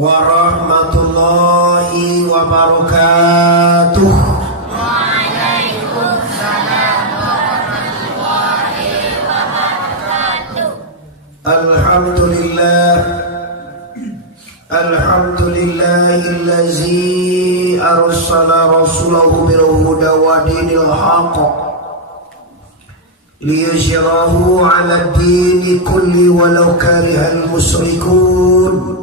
warahmatullahi wabarakatuh. Waalaikumsalam warahmatullahi wabarakatuh. Alhamdulillahillazi arsala rasulahu bil huda wa dinil haqq liyuzhirahu 'ala ad-dini kulli walau karihal musyrikun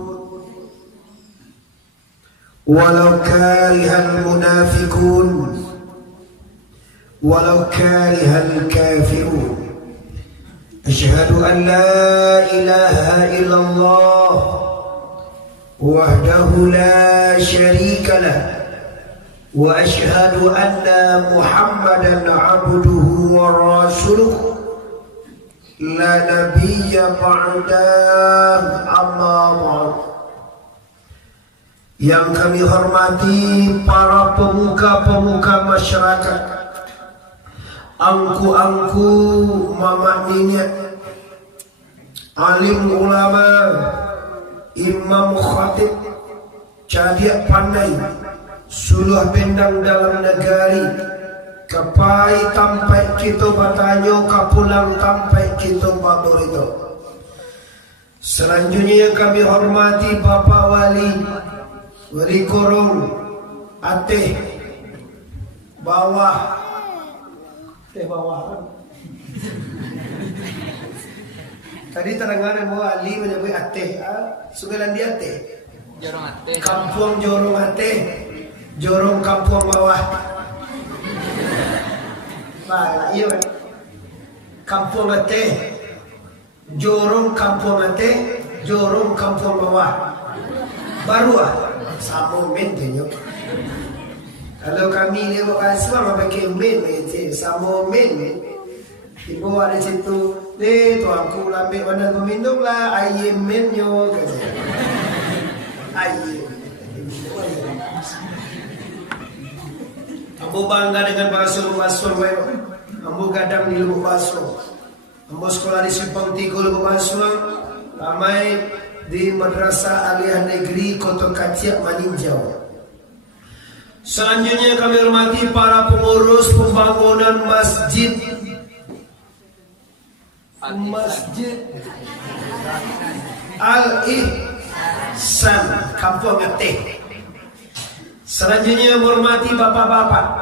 walau karihal munafiqun walau karihal kafirun. Asyhadu an la ilaha illallah wahdahu la syarika lah wa asyhadu anna Muhammadan abduhu wa rasuluh la nabiyya ba'dah, amma ba'd. Yang kami hormati para pemuka-pemuka masyarakat, angku-angku, mamak ninyat, alim ulama, imam khatib, cadiak pandai, suluh bendang dalam negari, kepai tampai kita batanyo, kapulang tampai kita babur itu. Selanjutnya yang kami hormati Bapak Wali Korong, Ateh Bawah, tadi terangkan bahwa Ali menyebut Ateh, sungai dia Ateh, Jorong Ateh, Kampung Jorong Ateh, Jorong Kampung Bawah. Nah, iya kan? Kampung Ateh, Jorong Kampung Ateh, Jorong Kampung Bawah. Baru sama mentenyo. Kalau kami ni Bekasi mah pakai men je, sama men. Ibu ada situ, tu aku ambil mana tu minum lah, air menyo kata. Air. Ambo bangga dengan bahasa Basro, ambo gadang di Lubuk Basro, ambo sekolah di Simpang Tiga Lubuk Basro, ramai di Madrasah Aliyah Negeri Kota Katiak Maninjau. Selanjutnya kami hormati para pengurus pembangunan Masjid Al-Ihsan Kampung Ateh. Selanjutnya hormati bapak-bapak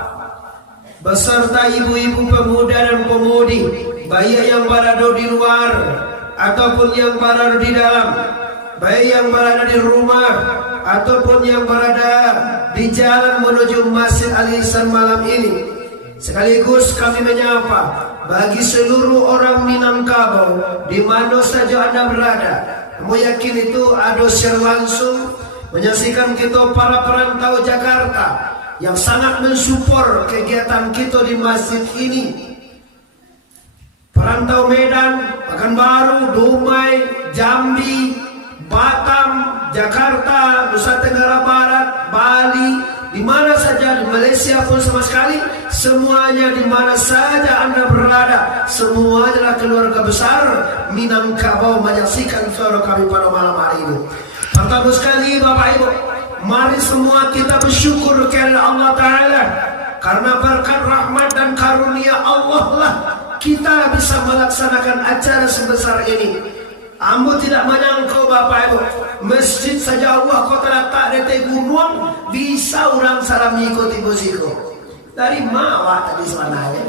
beserta ibu-ibu pemuda dan pemudi, baik yang berada di luar ataupun yang berada di dalam, baik yang berada di rumah ataupun yang berada di jalan menuju Masjid Al-Ihsan malam ini. Sekaligus kami menyapa bagi seluruh orang Minangkabau di mana saja Anda berada. Kami yakin itu ada secara langsung menyaksikan kita para perantau Jakarta yang sangat mensupport kegiatan kita di masjid ini. Perantau Medan, Pekanbaru, Dumai, Jambi, Batam, Jakarta, Nusa Tenggara Barat, Bali, di mana saja, di Malaysia pun sama sekali, semuanya di mana saja Anda berada, semua adalah keluarga besar Minangkabau menyaksikan suara kami pada malam hari ini. Pertama sekali Bapak Ibu, mari semua kita bersyukur kepada Allah Ta'ala, karena berkat rahmat dan karunia Allah lah kita bisa melaksanakan acara sebesar ini. Ambo tidak menyangka Bapak Ibu, masjid saja Allah kota letak di gunung, bisa orang salam ikuti musiko. Dari mawak tadi sana ya.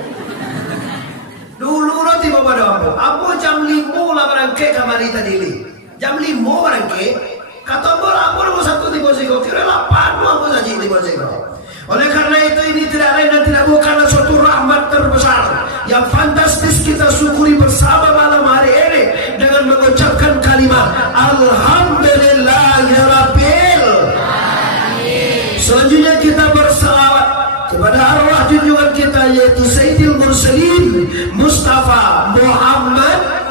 Dulu roti bapak doang. Ambo jam 5 lah berangkat kamari tadi. Jam 5 berangkat. Kata ambo nomor 1 di musiko. Kira 8 ambo saja di musiko. Oleh karena itu ini tidak lain dan tidak bukanlah suatu rahmat terbesar yang fantastis kita syukuri bersama malam hari ini dengan mengucapkan kalimat Alhamdulillahirabbil alamin. Selanjutnya kita berselawat kepada arwah junjungan kita yaitu Sayyidil Mursalin Mustafa Muhammad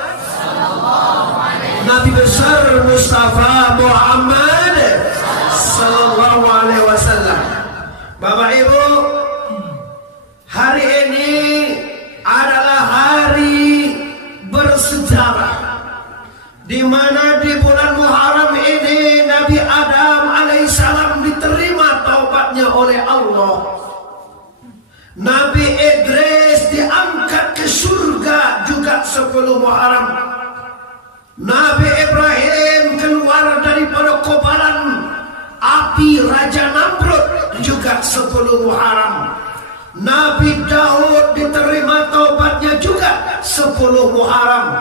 Nabi besar Mustafa Muhammad sallallahu alaihi wasallam. Bapak Ibu, hari ini adalah hari bersejarah di mana di bulan Muharram ini Nabi Adam Raja Namrud juga 10 Muharram. Nabi Daud diterima taubatnya juga 10 Muharram.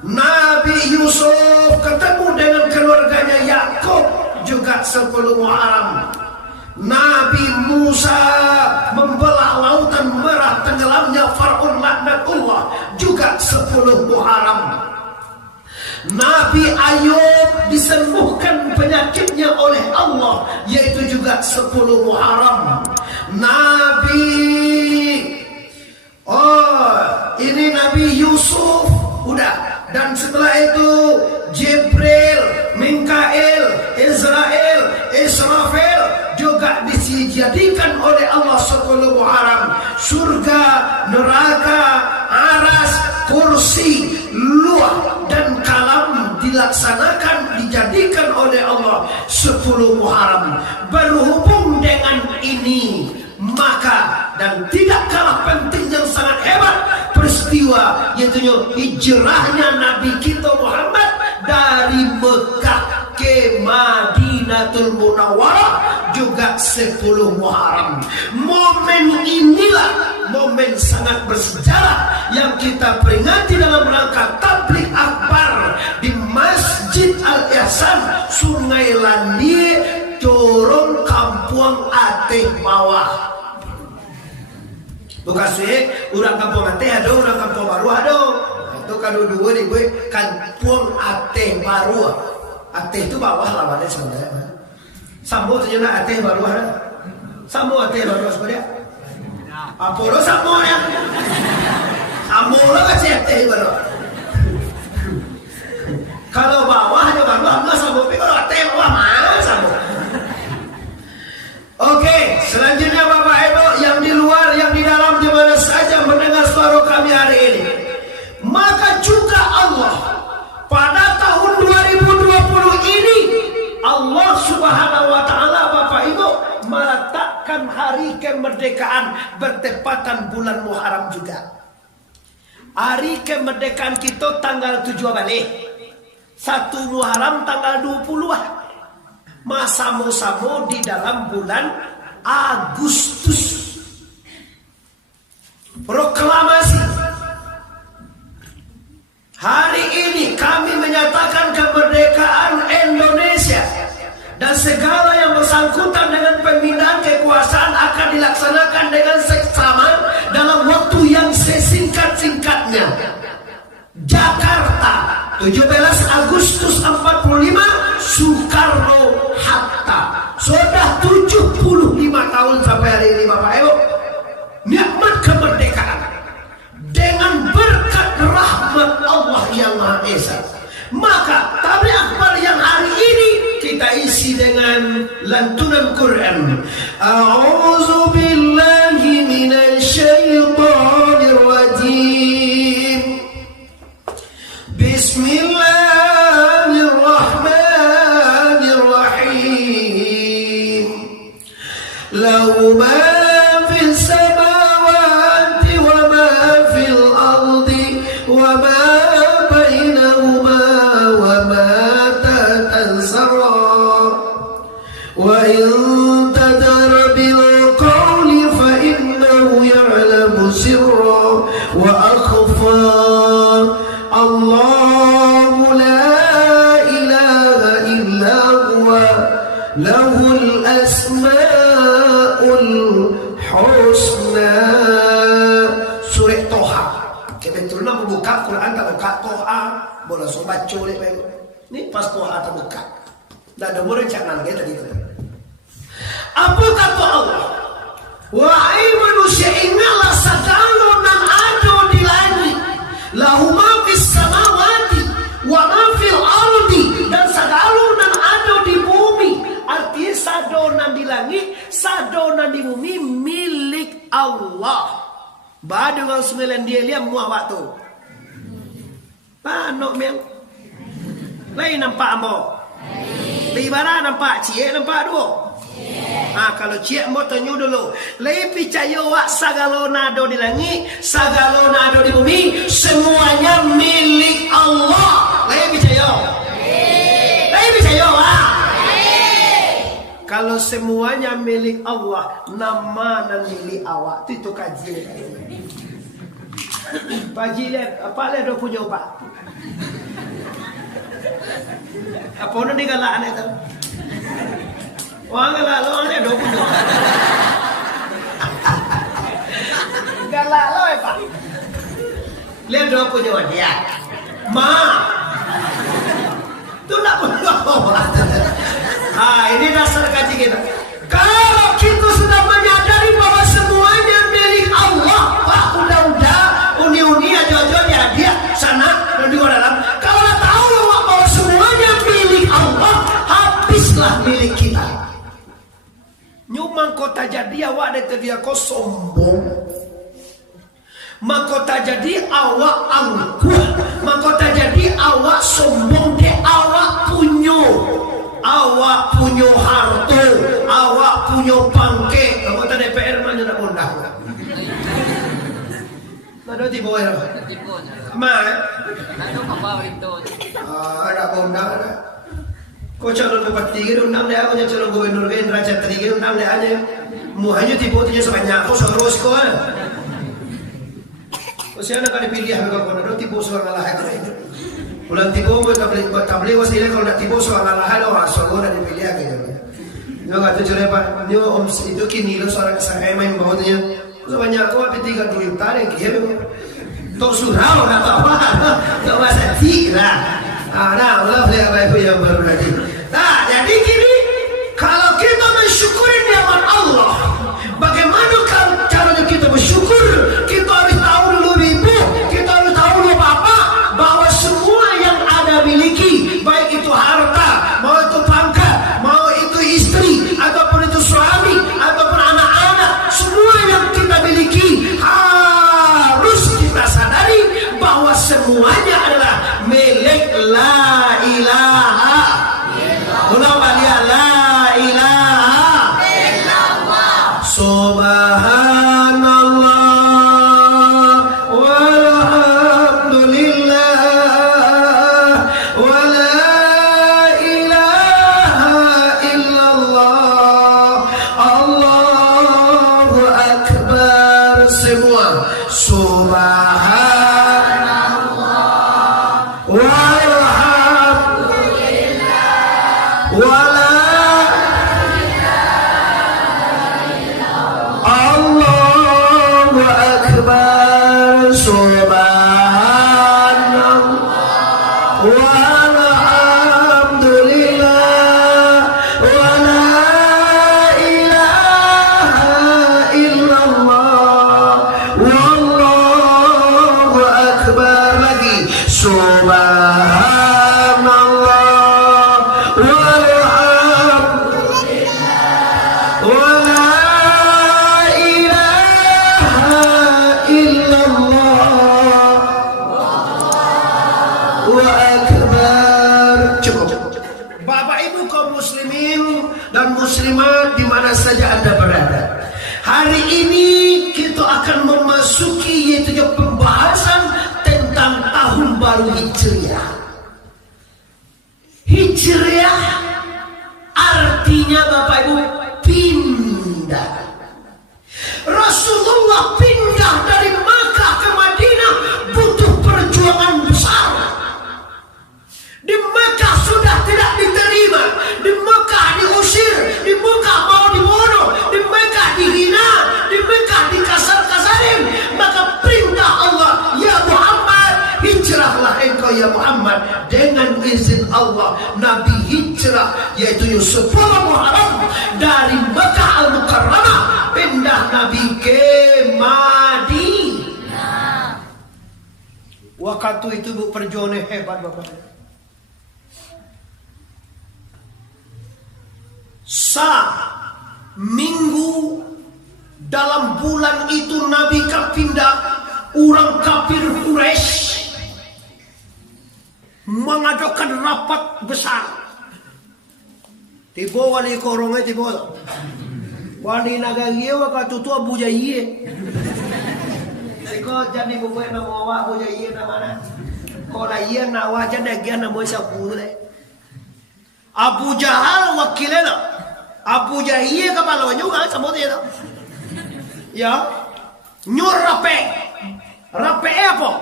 Nabi Yusuf ketemu dengan keluarganya Yakub juga 10 Muharram. Nabi Musa membelah lautan merah tenggelamnya Fir'aun laknatullah juga 10 Muharram. Nabi Ayub disembuhkan penyakitnya oleh Allah, yaitu juga 10 Muharram. Nabi Yusuf udah, dan setelah itu Jibril, Mikail, Israfil juga dijadikan oleh Allah 10 Muharram. Surga, neraka, aras, kursi, luah dan kalam dilaksanakan, dijadikan oleh Allah 10 Muharram. Berhubung dengan ini, maka dan tidak kalah penting yang sangat hebat peristiwa, yaitu hijrahnya Nabi kita Muhammad dari Mekah ke Madinatul Munawwarah juga 10 Muharram. Momen inilah momen sangat bersejarah yang kita peringati dalam rangka tabligh akbar di Masjid Al-Ihsan, Sungai Landi, Corong, Kampung Ateh Bawah. Bukan sih, orang Kampung Ateh ada, orang Kampung Baru ada. Itu kan dua nih gue, Kampung Ateh Baru. Ateh itu bawah lawannya sebenarnya. Sambo ternyata Ateh Baru ada. Sambo Ateh Baru sebenarnya. Apa lo Sambo ya? Sambo lo kasih Ateh Baru. Kalau bawah ada Baru, enggak Sambo. Kalau Ateh bawah mana Sambo? Oke, selanjutnya Bapak Ibu yang di luar, yang di dalam, di mana saja mendengar suara kami hari ini. Maka juga Allah pada tahun 2020 ini, Allah Subhanahu wa Ta'ala, Bapak Ibu, meletakkan hari kemerdekaan bertepatan bulan Muharram juga. Hari kemerdekaan kita tanggal 7 balik, 1 Muharram tanggal 20. Masamo-samo di dalam bulan Agustus. Proklamasi. Hari ini kami menyatakan kemerdekaan Indonesia, dan segala yang bersangkutan dengan pemindahan kekuasaan akan dilaksanakan dengan seksama dalam waktu yang sesingkat-singkatnya. Jakarta, 17 Agustus 45, Soekarno Hatta. Sudah 75 tahun sampai hari ini Bapak Ibu. Nikmat kemerdekaan dengan berkat rahmat Allah yang Maha Esa. Maka tabligh akbar yang hari ini kita isi dengan lantunan Quran. A'udzu billahi minasyaitonir rajim. Bismillahirrahmanirrahim. Lahu ma fis samawati wa ma fil ardi wa ma bainahuma wa ma tahta al-thara. Wa in tadar bil qawli fa innahu ya'lamu sirra wa akhfa. Allahu la ilaha illa huwa lahul asmaul husna. Surah Toha. Kebetulan membuka Quran tak buka Toha, boleh sobat colek baik. Ini pas Toha tak buka. Tidak ada boleh jangan kita gitu. Apa kata Allah? Wahai manusia, ingatlah segala yang ada di langit. Lahu ma fis samawati wa ma fil ardi, dan segala yang ada di bumi. Artinya sadona di langit, sadona di bumi milik Allah. Badu kau sembilan dia lihat muah waktu. Panok mel. Lain nampak mo. Di mana nampak cie nampak dua. Kalau cie mau tanya dulu. Lain percaya wak sagalo nado di langit, sagalo nado di bumi, semuanya milik Allah. Lain percaya. Lain percaya wak. Kalau Kalau semuanya milik Allah, nama dan milik awak. Itu kajian. Pak Jilet, apa le do punya pak? Apa orang ni galak itu? Orang galak lo ni do punya. Galak lo pak. Lihat do punya dia. Ma. Tu nak punya. Ini dasar kaji kita. Kalau kita sudah menyadari bahwa semuanya milik Allah, pak udah uni aja dia sana dan di dalam. Kalau tahu bahwa semuanya milik Allah, habislah milik kita. Nyumang kota jadi awak ada dia kau sombong. Makota jadi awak angkuh. Makota jadi awak sombong ke awak harta, awak punya pangke. Anggota DPR mana nak undang? Ada di bawah apa? Mana? Ano ka paborito? Ada undang ada. Kau calon bupati ke undang dia, kau calon gubernur ke raja tri ke undang dia aja. Muhanya tipu tinya sebanyak kau terus kau. Kasi anak kan dipilih harga kau nak tipu soal ngalah kerja. Ulang tipu buat tabli wasila kalau nak tipu soal ngalah orang soal nak dipilih kerja. Nyo kata cerai pak, nyo om itu kini lo soal saya main bawahnya. Sebanyak kau apa 3 juta yang kira. Tok surau nak apa? Tak masa tidak. Nah, Allah lihat apa yang baru lagi. Nah, jadi gini, kalau kita mensyukuri nikmat Allah, bagaimana caranya kita bersyukur? Kita harus tahu dulu ibu, kita harus tahu dulu bapak, bahwa semua yang ada miliki, baik itu harta, mau itu pangkat, mau itu istri, ataupun itu suami, ataupun anak-anak, semua yang kita miliki harus kita sadari bahwa semuanya adalah milik la ilaha illallah. La ilaha illallah. Subhanallah walhamdulillah wa la ilaha illallah. Allahu akbar. Semua subhanallah walhamdulillah wa la Allahu akbar. Subhanallah walhamdulillah wa la ilaha illallah wallahu akbar. Lagi subhanallah walhamdulillah wa la ilaha illallah wa akbar. Cukup. Bapak Ibu kaum muslimin dan muslimat di mana saja Anda berada. Hari ini kita akan memasuki yaitu pembahasan tentang tahun baru Hijriah. Hijriah artinya Bapak Ibu pindah. Rasulullah pindah dari Makkah ke Madinah butuh perjuangan besar. Di Mekah sudah tidak diterima, di Mekah diusir, di Mekah mau dibunuh, di Mekah dihina, di Mekah dikasar-kasarin. Maka perintah Allah, ya Muhammad, hijrahlah engkau ya Muhammad. Dengan izin Allah, Nabi hijrah yaitu 10 Muharram dari Mekah Al-Mukarramah pindah Nabi ke Madinah. Waktu itu perjuangan hebat Bapak. Minggu dalam bulan itu Nabi pindah, orang kafir Quraisy mengadakan rapat besar. Tiba wali korongnya tiba. Wali nagagia waktu tu Abu Jahil. Siko jadi bukan nama awak Abu Jahil namanya. Kalau iya nawa jadi dia nama siapa? Abu Jahal wakilnya. Abu Jahil kepala juga sama dia tuh. Ya, nyur rape apa?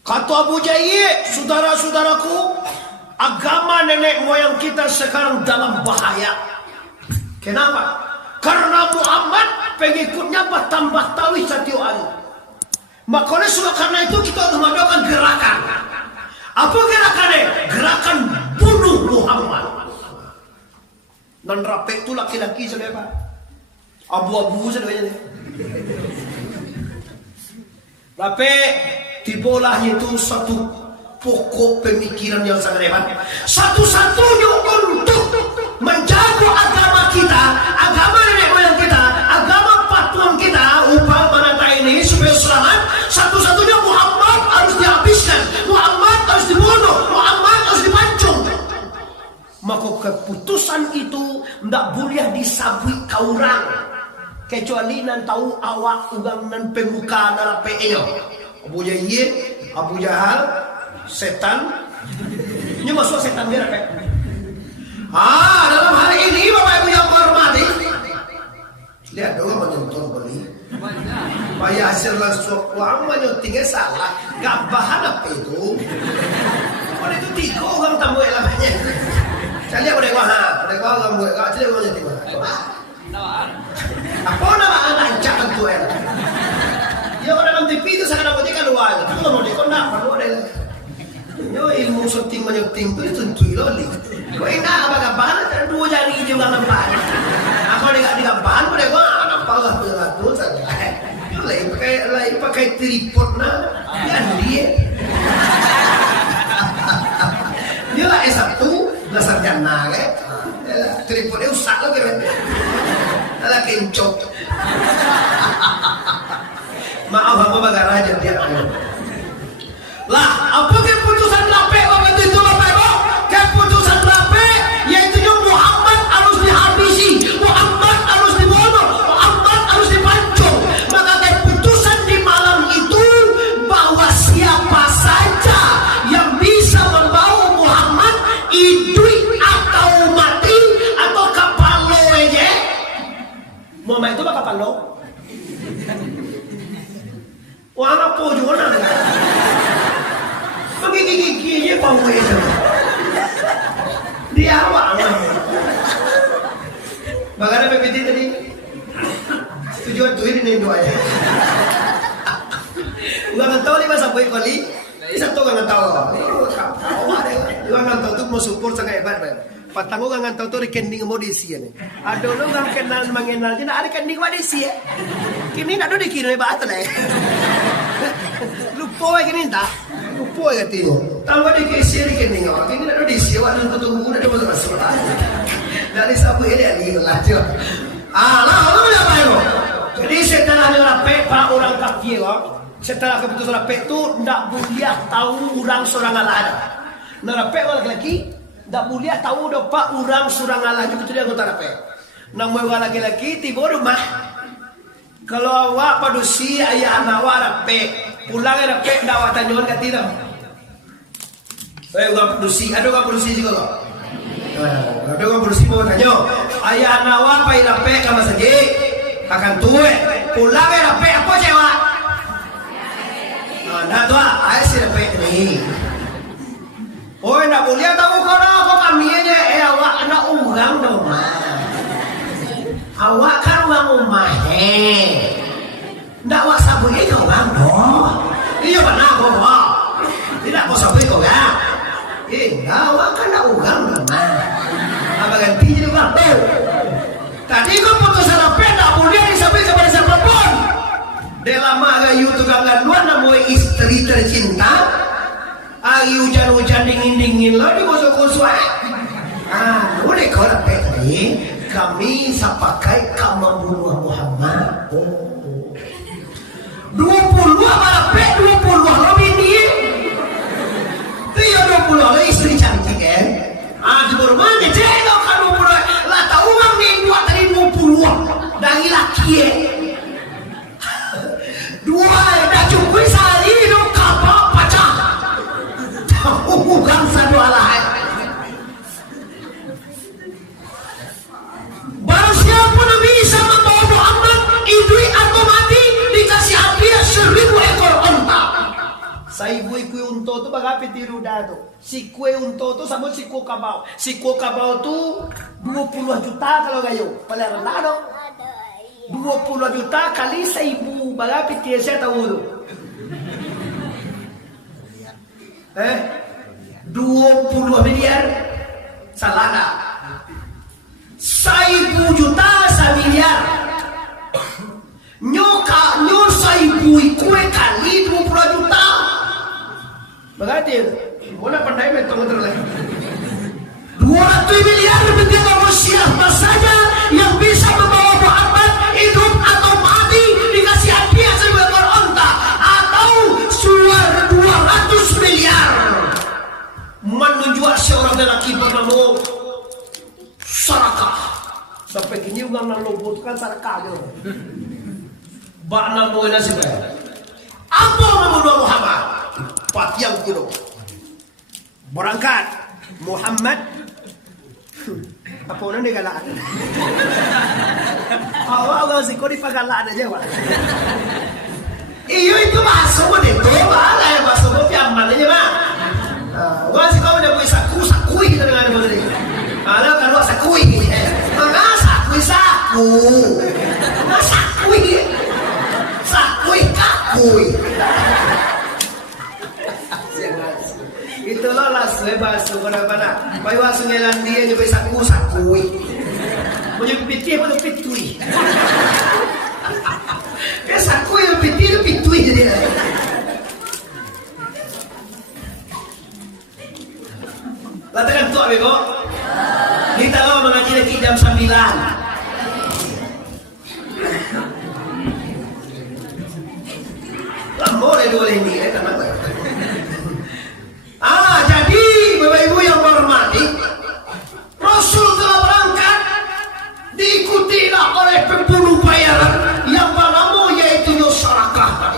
Kata Abu Jahil, saudara-saudaraku, agama nenek moyang kita sekarang dalam bahaya. Kenapa? Karena Muhammad pengikutnya bertambah tawi setiap hari. Makanya sudah karena itu kita harus mengadakan gerakan. Apa gerakannya? Gerakan bunuh Muhammad. Non rape itu laki-laki saudara Pak. Abu-abu saudara. Rape tibulahnya itu satu pokok pemikiran yang sangat hebat. Satu-satunya untuk menjaga agama kita, agama nenek moyang kita, agama patung kita, upah manata ini supaya selamat. Satu-satunya Muhammad harus dihabiskan, Muhammad harus dibunuh, Muhammad harus dipancung. Maka keputusan itu tidak boleh disabui kau orang, kecuali nan tahu awak ugang nan pemuka dalam PE. Abu Jahil, Abu Jahal, setan. Ini masuk setan dia Pak. Dalam hari ini Bapak Ibu yang hormati, lihat dong menonton beli. Bayar hasil langsung uang menyuntingnya salah. Gak bahan apa itu? Kalau itu tiga orang tamu namanya. Saya lihat boleh orang boleh kau cili orang jadi mana? Apa nama anak jangan tu Ya orang TV itu sangat dapat ikan luar. Tapi kalau dia kau nak perlu ada. Yo ilmu syuting menyunting tu dituntui loli. Kau enak apa bahan? Dua jari juga nampak. Aku dia bahan boleh kau nampak lah tu saja. Yo lain pakai tripod na, dia. Dia lah S1 lah sarjana kan. Tripodnya usah lagi kan. Alah kencok. Maaf aku bagara aja dia. Lah, apa keputusan rape waktu itu Bapak Ibu? Keputusan rape yaitu Muhammad harus dihabisi, Muhammad harus dibunuh, Muhammad harus dipancung. Maka keputusan di malam itu bahwa siapa saja yang bisa membawa Muhammad hidup atau mati atau kapalo aja. Muhammad itu bakal kapalo. Wah, apa juga nak? Gigi-giginya bau itu. Dia awak. Bagaimana PPT tadi? Tujuan tuh ini dua ya. Gua nggak tahu nih masa boy kali. Satu nggak tahu. Gua nggak tahu tuh mau support sangat hebat. Patang gua nggak tahu tuh rekening mau diisi nih. Ada lo nggak kenal mengenal dia ada rekening mau diisi ya. Kini nggak ada dikirim bahasa lah. Lupa gini tak? Lupa katanya. Tambah dikisi rekening awak. Kini nggak ada diisi. Awak nunggu tunggu ada masuk lah. Dari sabu ini ada lanjut. Lalu apa itu? Jadi setelah rape para orang kaki setelah keputusan rape itu tidak boleh tahu orang seorang ala ada. Nah rape laki-laki tidak boleh tahu dapat orang seorang ala itu dia anggota rape. Namun laki-laki tiba rumah. Kalau awak padusi ayah anak awak rape, pulang rape dakwah tanjuan kat tidak. Orang padusi, ada orang padusi juga kok. Ada orang padusi mau tanya, ayah anak awak pai rape kamu saja, akan tua, pulang rape apa cewek? Nah tua, ayah si rape ni. Oh nak boleh tahu kau kami aja, awak anak orang dong. Awak kan orang rumah ndak awak sabui kau orang dong. Iya benar kau tidak kau sabui kau ya. Awak kan orang rumah. Apa ganti jadi orang tu? Tadi kau putusan apa tak boleh disabui kepada siapapun. Dia lama gayu tukang gaduan namanya istri tercinta. Hari hujan-hujan dingin-dingin lah di kosong-kosong. Boleh kau dapat tadi. Kami sapakai kamu bunuh Muhammad. 20 apa 20 lebih ni. Dia 20 lah istri cantik kan. Di rumah ni cekak kan 20. Lah tahu orang ni buat tadi 20 dari laki dua dah cukup sehari dok kapal pecah. Tahu bukan satu alah. Sa ibu kue unto tu bagapi tiru dado. Si kue unto tu sama si kue kabau. Si kue kabau tu 20 juta kalau gayo. Paling lado. 20 juta kali 1,000 bagapi tiasa tahu tu. 20 miliar salada. 1,000 juta sa miliar. Nyo 1,000 kue kali 20 juta. Berarti mana pandai metong terlebih 200 miliar bendera siapa saja yang bisa membawa Muhammad hidup atau mati dikasih hadiah sebagai onta atau 200 miliar menunjuk seorang lelaki bernama Sarakah. Sampai kini ugang nang lobotkan Sarakah je. Bak nang boleh nasib. Apa nama Muhammad? Yang kuno berangkat Muhammad apa orang dia galak awal si kau dipagalak aja wak iyo itu masuk itu balai masuk ke piaman aja mah wak si kau udah boleh sakui kita dengan apa tadi kalau kalau sakui mengapa sakui kakui itulah lah sebab mana bawa sungelan dia juga sakui punya pitih punya pitui ya sakui pitui jadi latakan tu bego kita lo mengaji lagi jam 9 lah boleh ini tenang. Jadi Bapak Ibu yang berhormati, Rasul telah berangkat diikutilah oleh pembunuh bayaran yang bernama yaitu Sarakah.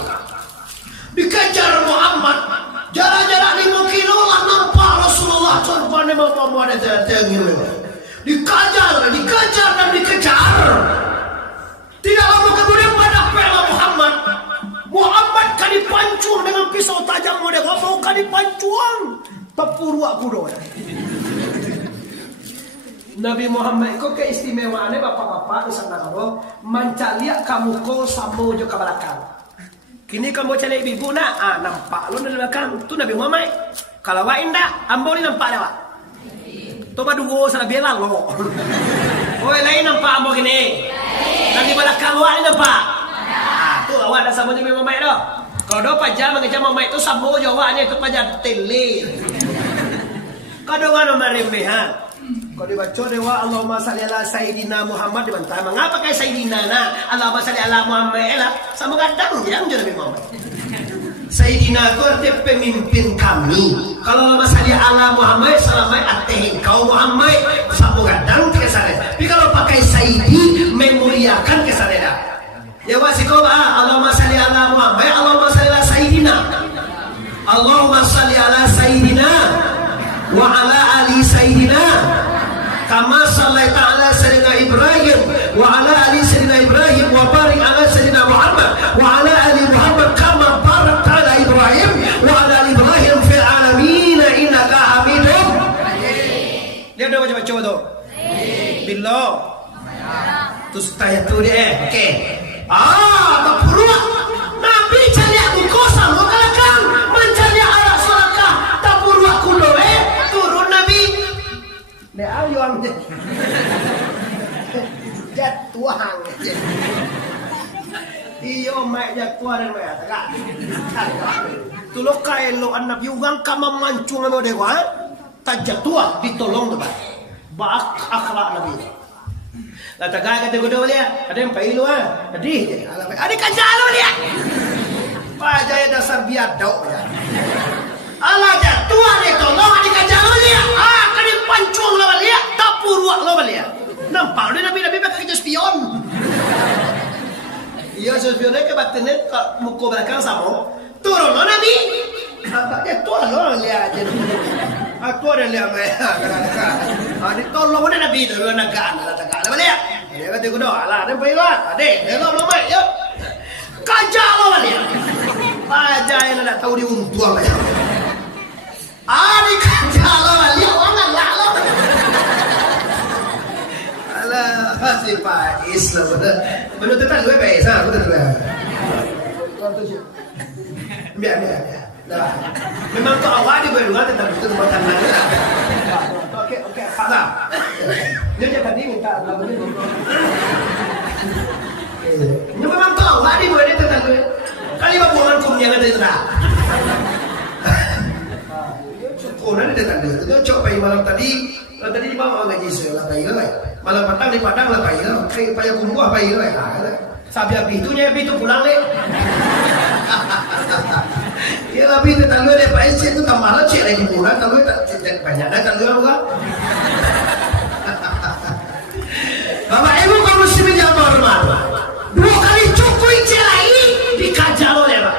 Dikejar Muhammad jarak-jarak 5 kilo lah nampak Rasulullah corban Muhammad dikejar dan dikejar. Tidak lama kemudian pada pela Muhammad kan dipancung dengan pisau tajam model mau kan dipancung tepurua kudo. Nabi Muhammad kok keistimewaannya bapak-bapak di sana kalau mencaliak kamu kau sambo jo ke belakang. Kini kamu cari ibu nak nampak lo dari belakang tu Nabi Muhammad. Kalau wa indah ambo ni nampak lewat. Toba dua sana bilang lo. Oi lain nampak ambo gini. Dan di belakang wa nampak. Tu awak dah sama dengan Muhammad dah. Kalau dah pajak mengejar Muhammad itu sama jawabnya itu pajak tele. Kalau orang meremehan. Kalau dibaca dewa Allahumma salli ala Sayyidina Muhammad dibantah. Mengapa kayak Sayyidina na Allahumma salli ala Muhammad lah sama kadang yang jadi Muhammad. Sayyidina itu artinya pemimpin kami. Kalau Allahumma salli ala Muhammad selama atehin kau Muhammad sama kadang kesalahan. Tapi kalau pakai Sayyidi memuliakan kesalahan. Ya wasikoba Allahumma salli ala Muhammad Allahumma salli ala Sayyidina Allahumma salli ala Sayyidina wa ala ali Sayyidina kama sallaita ala Sayyidina Ibrahim wa ala ali Sayyidina Ibrahim wa barik ala Sayyidina Muhammad wa ala ali Muhammad kama barakta ala Ibrahim wa ala ali Ibrahim fil alamin innaka Hamidum Majid. Dia dah baca tu billah tu ayat tu dia okey. Tak perlu Nabi cari aku kosong Mengkalahkan mencari arah Sarakah. Tak perlu aku doa turun Nabi Dia ayuan Jatuang Iyo mak jatuang dan mak tak Tulok kaya lo anak Yugang kama mancung sama dia Tak jatuang ditolong tu Bak akhlak Nabi Lataga kata kuda dia, ada yang pailu Adik kan jalan dia. Pak Jaya dasar biadau ya. Allah jatuh dia tolong adik kan jalan dia. Kan dipancung lawan dia, tapur ruak lawan dia. Nampak dia Nabi pakai kerja spion. Iya spionnya ke batinnya muka belakang sama. Turun lo Nabi. Dia tua lo lihat aja. Tua dia lihat mereka. Ditolong dia Nabi tu nagaan lataga. Lawan dia. Dia kata kuda, alah, dia pergi luar. Adik, dia belum main, yuk. Kajak lawan dia. aja yang nak tahu diuntung aja. Ani kerja lo, lihat orang lo. Alah, si Pais lah betul. Betul tetap gue Pais, betul lah. Biar. Dah. Memang tu awak dia boleh tetap itu tempat tangan. Okey, faham. Dia jangan ni minta lah betul. Ini memang tu awak dia boleh tetap. Kali apa buangan kumnya ada terang. Cukup nanti datang dia. Dia cok pagi malam tadi di bawah gaji saya lah pagi lah. Malam petang di padang lah pagi lah. Kayak payah kumbuah pagi lah. Sabi api itu pulang le. Ya tapi tetangga dia Pak Isi itu tambah lah cek lagi pulang. Kalau tak banyak dah tetangga bukan. Bapak Ibu kaum muslimin yang hormat. 2 kali cukui celai dikajar oleh Pak.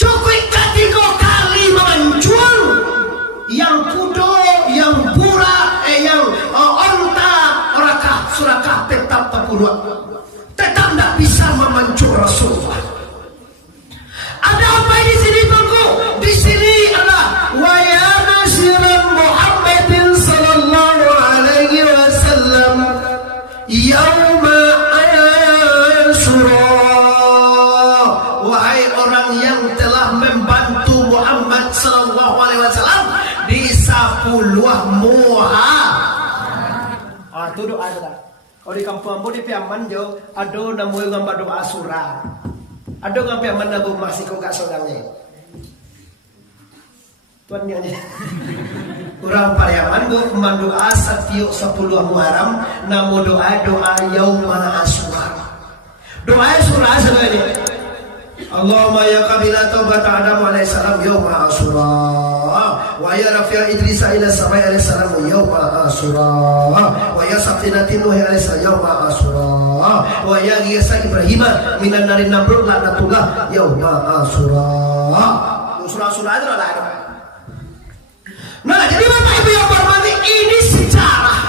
Cukui ketiga kali menjual yang kudo, yang pura, yang onta, orakah, surakah tetap terpuluh. Tetap tak bisa memancur Rasulullah. Ada apa di sini Bangku? Di sini adalah wa ya nasyiran Muhammadin sallallahu alaihi wasallam yauma Asyura. Wahai orang yang telah membantu Muhammad sallallahu alaihi wasallam di 10 Muharram. Tu doa dah. Kalau di kampung ambo di Piaman jo ada namu gambar doa Asyura. Ada nggak yang mana bu masih kau kat seorangnya? Tuan ni aja. Orang Pariaman bu mendoa setiap 10 Muharram, namu doa Yauma Asyura. Doa Asyura sebenarnya. Allahumma ya qabila taubat Adam alaihissalam Yauma Asyura. Wa ya rafi'a Idrisa ila samai alaihissalam Yauma Asyura. Wa ya safinatin Nuh alaihissalam Yauma Asyura. Wa ya Ghiyasa Ibrahim minan narin namrud laknatullah Yauma Asyura. Surah-surah itu ada. Nah, jadi Bapak Ibu yang hormati, ini sejarah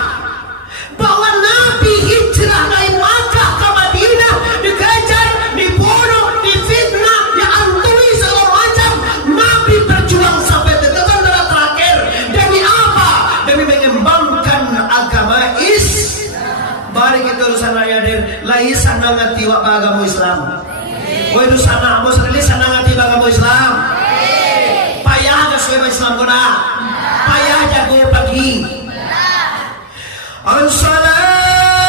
bahwa Nabi hijrah dari Makkah ke Madinah, dikejar, dibunuh, difitnah, dihantui segala macam. Nabi berjuang sampai tetesan darah terakhir. Demi apa? Demi mengembangkan agama Islam. Mari kita urusan ayadir, lai sana ngati wa agama Islam. Woi du sana amo sekali sana ngati agama Islam. Payah ke sesuai Islam kena. Payah jago pagi. As-salatu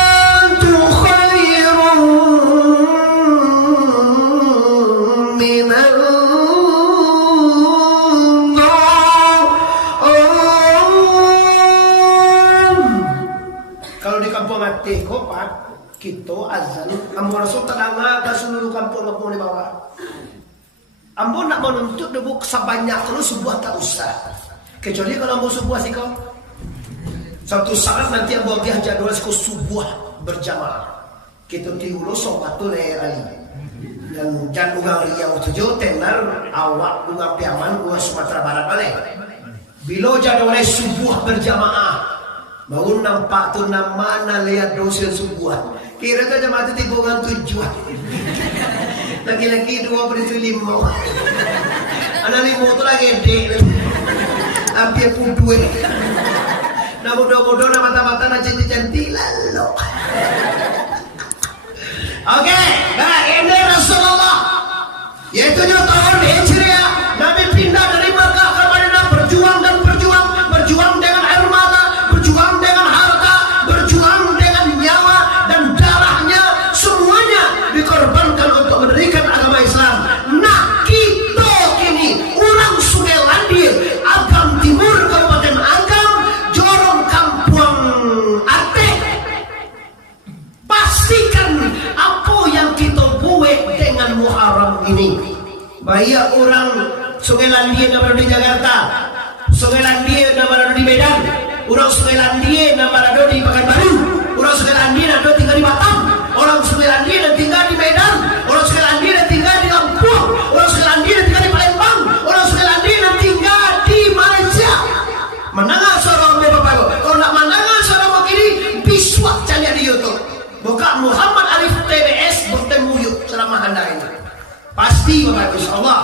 khairun minan Kalau di kampung Aceh Kopat, kita azan, ambo Rasul tengah ke seluruh kampung di bawah. Ambo nak menuntut debu sebanyak terus sebuah tak usah. Kecuali kalau ambo sebuah sih kau. Satu saat nanti ambo agih jadwal sebuah berjamaah. Kita tiulo sobat tu lerali. Dan jangan ugang Riau tujuh tenar awak ugang Piaman ugang Sumatera Barat balik. Bila jadwal sebuah berjamaah, baru nampak tu nama na lihat dosen sebuah. Kira tu jamaah tu 3 orang 7. Laki-laki 2 berisu 5. Anak 5 tu lagi gede. Hampir pun 2. Nak bodoh-bodoh nak mata-mata nak cantik-cantik lalu. Okey, nah ini Rasulullah. Yaitu tahun Hijriah. Nabi pindah dari Makkah ke Madinah, berjuang dengan air mata, berjuang dengan harta, berjuang dengan nyawa dan darahnya, semuanya dikorbankan untuk mendirikan agama Islam. Nah, kita kini orang Sungai Landir, Agam Timur, Kabupaten Agam, Jorong Kampung Aceh. Pastikan apa yang kita buat dengan Muharram ini. Banyak orang Sungai Landir yang berada di Jakarta, Sungai Landir yang berada di Medan, orang Sungai Landir yang berada di Pekanbaru, orang Sungai Landir yang tinggal di Batam, orang Sungai Landir yang tinggal di Medan, orang Sungai Landir yang tinggal di Lampung, orang Sungai Landir yang tinggal di Palembang, orang Sungai Landir yang tinggal di Malaysia. Mendengar suara Bapak Ibu. Kalau nak mendengar suara begini, biswak cari di YouTube. Buka Muhammad Arif TBS bertemu yuk selama anda ini. Pasti Bapak Ibu, insyaAllah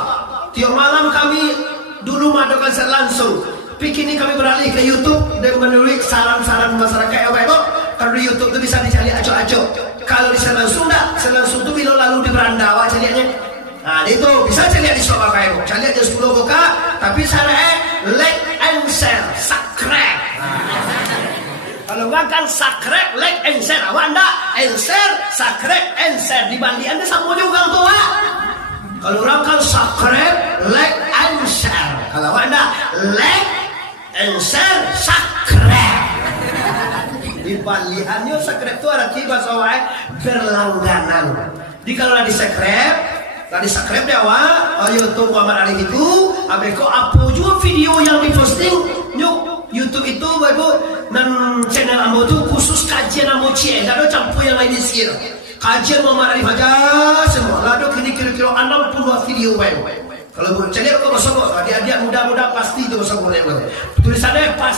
Padukan langsung. Kini kami beralih ke YouTube dan menulis saran-saran masyarakat ya Pak Ibu. Kalau di YouTube itu bisa dicari acok-acok. Kalau di langsung enggak, langsung itu bila lalu di beranda awak cariannya. Nah itu bisa cari di shop Pak Ibu. Cari aja 10 buka, tapi sarannya like and share, subscribe. Kalau enggak kan subscribe, like and share. Awak enggak and share, subscribe and share. Dibanding Anda sama juga tuh Pak. Kalau orang kan subscribe, like and share. Kalau awak enggak like and share, subscribe. Dibaliannya subscribe itu arti bahasa awak berlangganan. Jadi kalau di subscribe deh awak YouTube Muhammad Arif itu, abeko apa juga video yang diposting nyuk YouTube itu Bapak dan channel ambo itu khusus kajian ambo cie, tidak ada campur yang lain di sini. Kajian Muhammad Arif aja semua. Lalu kira-kira 62 video Bapak. Kalau channel kok masuk dia muda-muda pasti itu masuk boleh. Tulisannya pas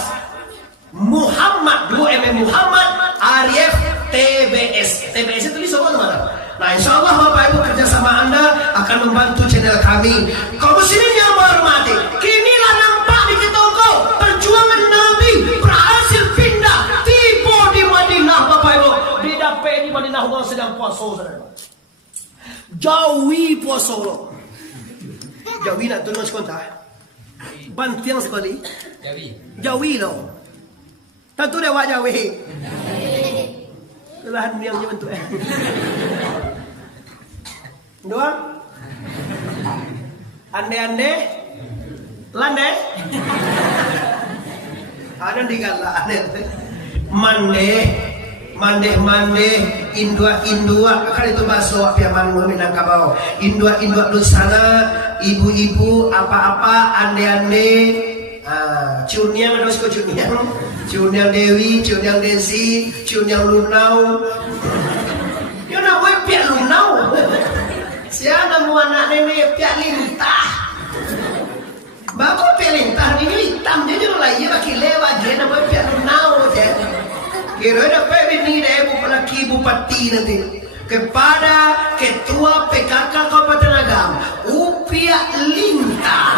Muhammad 2 Muhammad Arif TBS. TBS itu tulis apa teman-teman? Nah insya Allah Bapak Ibu kerjasama Anda akan membantu channel kami. Kaum muslimin yang hormati, kinilah nampak di Kitoko perjuangan Nabi berhasil pindah tiba di Madinah Bapak Ibu. Di dapat di Madinah Allah sedang puasa saudara. Jawi puasa lo. Jawi nak turun sekolah. Bantiang sekali. Jawi lo. Tentu dia wak Jawi. Kelahan yang bentuk dua ande landai ada di gala mande indua kan itu bahasa piaman Minangkabau indua dulu sana ibu-ibu apa ande Cuniang ada suka Cuniang Dewi, Cuniang Desi, Cuniang Lunau. Yo nak buat piak Lunau. Siapa mau anak nenek piak lintah. Bagus piak lintah ini hitam dia juga lah. Ia bagi lewat dia nak buat piak Lunau je. Kira dapat ini deh laki bupati nanti. Kepada Ketua PKK Kabupaten Agam, Upiak Lintah.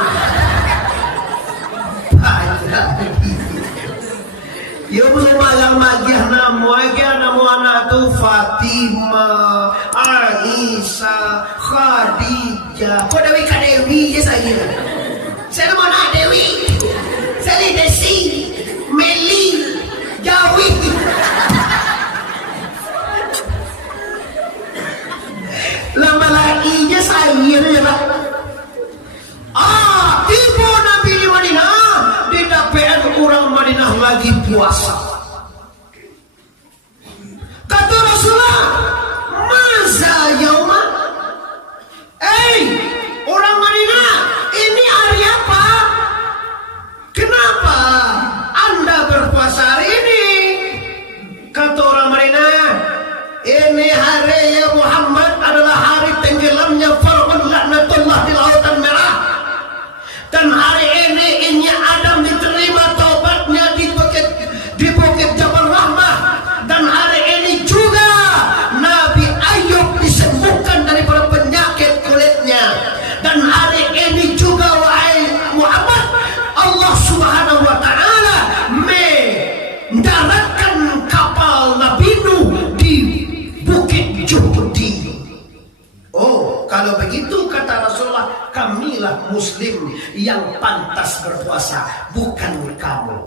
Yo belum magang magiah namu anak tu Fatimah, Aisyah, Khadijah. Kau Dewi ka Dewi je saya. Saya nama anak Dewi. Saya Desi, Meli, Jawi. Lama lagi je saya je lah. Tiba Nabi di Madinah. Didapat orang Madinah lagi puasa. Kata Rasulullah, "Maza yauma?" Orang Madinah, ini hari apa? Kenapa Anda berpuasa hari ini? Kata orang Madinah, ini hari ya Muhammad adalah hari tenggelamnya Fir'aun laknatullah di Lautan Merah. Dan hari ini Adam diterima taubatnya di bukit Jabal Rahmah. Dan hari ini juga Nabi Ayub disembuhkan daripada penyakit kulitnya. Dan hari ini juga wahai Muhammad, Allah Subhanahu wa taala mendaratkan kapal Nabi Nuh di bukit Judi. Kalau begitu kata Rasulullah, kamilah muslim yang pantas berpuasa, bukan kamu.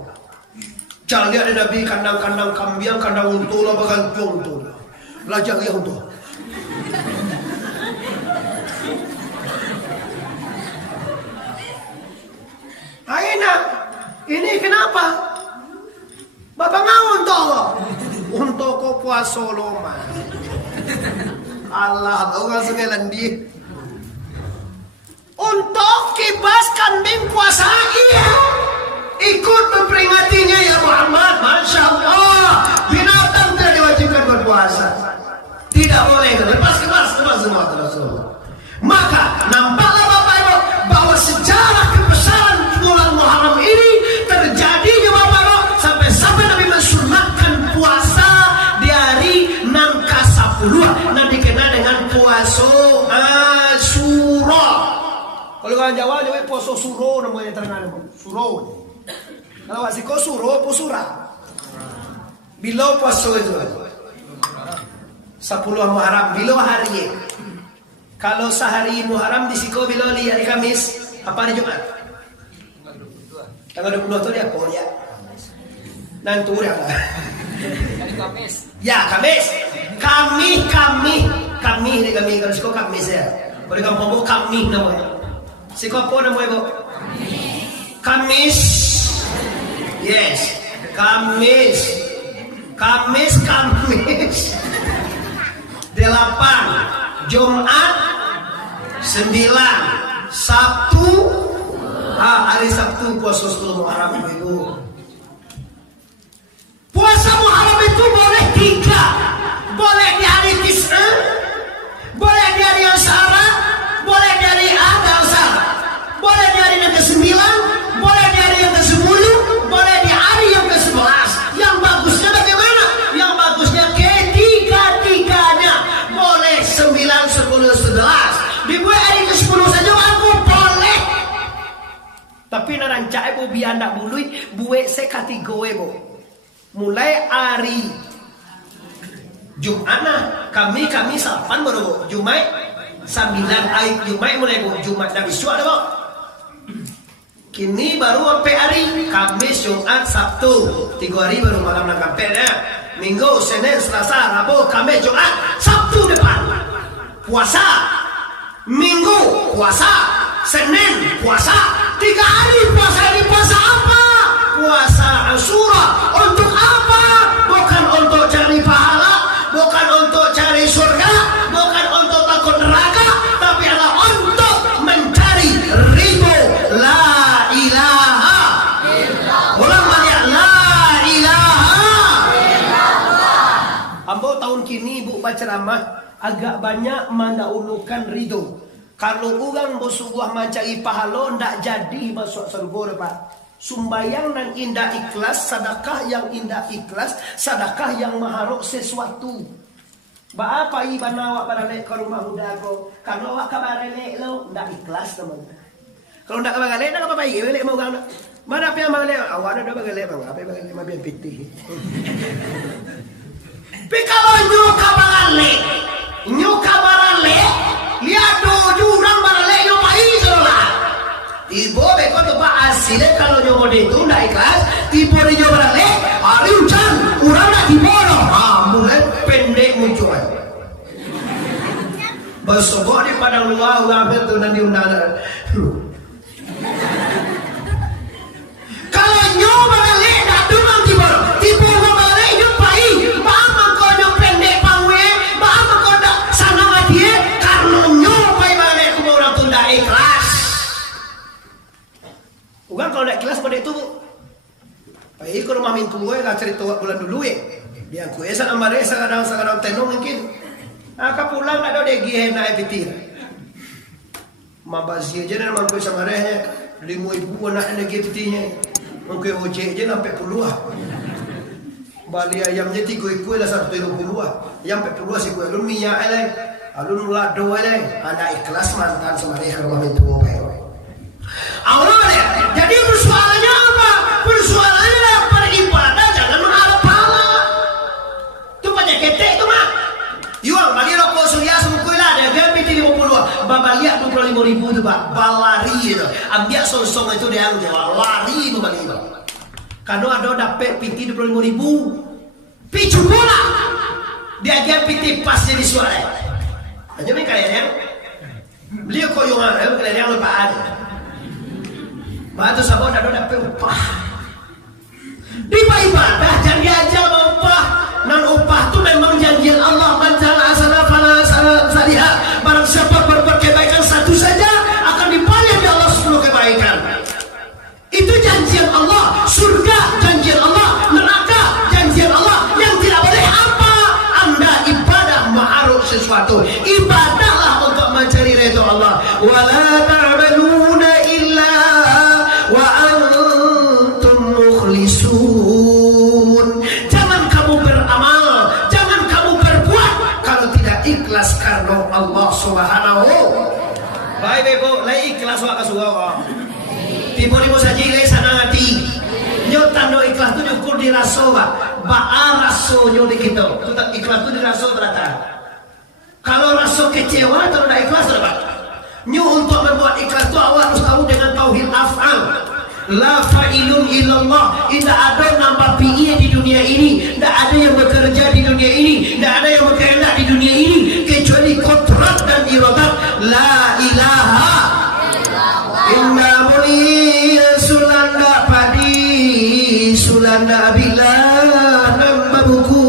Jangan lihat ada Nabi kandang-kandang kambing, kandang untu lah, bagantung tu. Lajak dia untu. Aina, ini kenapa? Bapak ngawon toh? Untuk kau puasa loma. Allah, orang sengalan dia. Untuk kibas kambing puasa, iya. Ikut memperingatinya ya Muhammad. Masya Allah, binatang tidak diwajibkan berpuasa. Tidak boleh. Lepas semua Rasulullah. Maka nampaklah Bapak Ibu bahwa sejarah kebesaran bulan Muharram ini terjadinya Bapak Ibu sampai Nabi mensunatkan puasa di hari Nangka 10. Nanti dikenal dengan puasa Asyura. Kalau orang Jawa dia poso suro namanya terengan suro. Kalau wasik ko suro posura. Bilo poso itu. 10 Muharram bilo hari. Kalau sehari Muharram di siko bilo di hari Kamis, apa hari Jumat? Tanggal 22 itu dia Korea. Nanti ya. Hari Kamis. Ya, Kamis. Kami ini kami kalau siko Kamis ya. Kalau kamu mau kami namanya. Siko apa namanya, Bu? Kamis. Yes. Kamis. 8. Jumat 9. Sabtu hari Sabtu puasa 10 Muharram Ibu. Puasa Muharram itu boleh 3. Boleh di hari Tis'a, boleh di hari Asyara, boleh di hari Adha, boleh di hari yang ke-9, boleh di hari yang ke-10, boleh di hari yang ke-11. Yang bagusnya bagaimana? Yang bagusnya ketiga-tiganya. Boleh 9, 10, 11. Dibuat hari ke-10 saja aku boleh. Tapi narancai bu biar ndak bului buat sekategori bu. Mulai hari Jumat kami 8 baru bu. Jumat 9 hari Jumat mulai bu. Jumat dah bisu ada bu. Kini baru sampai hari Kamis, Jumat, Sabtu 3 hari baru malam nak sampai ya. Minggu, Senin, Selasa, Rabu, Kamis, Jumat, Sabtu depan puasa. Minggu puasa, Senin puasa, 3 hari puasa. Ini puasa apa? Puasa Asyura. Untuk apa? Bukan untuk cari pahala, bukan untuk cari surga, bukan untuk takut neraka, tapi adalah untuk mencari ridho. La ilaha illallah. Ulang balik, la ilaha illallah. Ambo tahun kini ibu baca ceramah agak banyak mendahulukan ridho. Kalau orang bersuguh mencari pahala ndak jadi masuk surga Pak. Sumbayang dan indah ikhlas, sedekah yang indah ikhlas, sedekah yang mengharuk sesuatu. Apa iban awak baralek ke rumah muda ko? Kalau awak ke baralek lo ndak ikhlas teman. Kalau ndak ke baralek ndak apa-apa iki belek mau gang. Mana apa yang baralek? Awak ada baralek bang, apa baralek mah biar pitih. Tapi kalau nyuka baralek, lihat do jurang baralek yo pai salah. Tibo beko tu pak asile kalau nyoba itu ndak ikhlas, tibo di nyoba baralek, hari hujan, urang nak tibo no. Mulai pendek muncul. Bersobok di padang luar orang itu dan diundang. Kalau nyoba balik dah dumang tibo balik nyobai, mama kau nyok pendek pangwe, mama kau dak sana mati karena nyobai balik ke orang tu ndak ikhlas. Bukan kalau ndak ikhlas pada itu. Pai ke rumah mintu gue lah cerita bulan dulu dia aku esa amare kadang tenong mungkin. Aka pulang ada degi na epitir. Mabazi aja dan mangko samarehnya 5,000 anak degi epitinya. Mungkin oje aja sampai puluh. Bali ayamnya 3 ekor lah 120. Ayam 40 sih kue alun minyak ele. Alun lado ele. Ada ikhlas mantan samareh rumah mintu gue. Allah ya. Jadi persoalannya apa? Persoalannya adalah beribadah jangan mengharap pahala. Itu banyak ketek itu mah. Yuang bagi rokok surya semukula ada gempiti 50. Babaliak 25.000 tu pak. Balari itu. Ambil sosong itu dia yang jawab lari itu bagi itu. Kalau ada dapat piti 25.000. Picu bola. Dia gempiti pas jadi suara. Aja ni kayaknya. Beliau koyongan, kalian lupa ada. Batu sabon ada dapat upah. Di ibadah janji aja upah. Dan upah itu memang janji Allah. Manjala asana fala saliha. Barang siapa berbuat kebaikan satu saja akan dibayar di Allah 10 kebaikan. Itu janjian Allah. Surga janjian Allah. Neraka janjian Allah. Yang tidak boleh apa? Anda ibadah ma'aruf sesuatu. Ibadahlah untuk mencari ridho Allah. Wala ta'maluna illa wa antum mukhlisun. Jangan kamu beramal, jangan kamu berbuat ikhlas juga kok. Tiba-tiba saja sana hati. Nyo tanda ikhlas tu diukur di raso ba. Ba raso nyo di kita. Ikhlas tu di raso ternyata. Kalau raso kecewa atau tidak ikhlas apa? Nyo untuk membuat ikhlas tu awak harus tahu dengan tauhid af'al. La fa'ilun illallah. Tidak ada nama fi'il di dunia ini. Tidak ada yang bekerja di dunia ini. Tidak ada yang berkehendak di dunia ini kecuali kodrat dan iradat. La ilaha inna mulia sulanda padi sulanda bila nama buku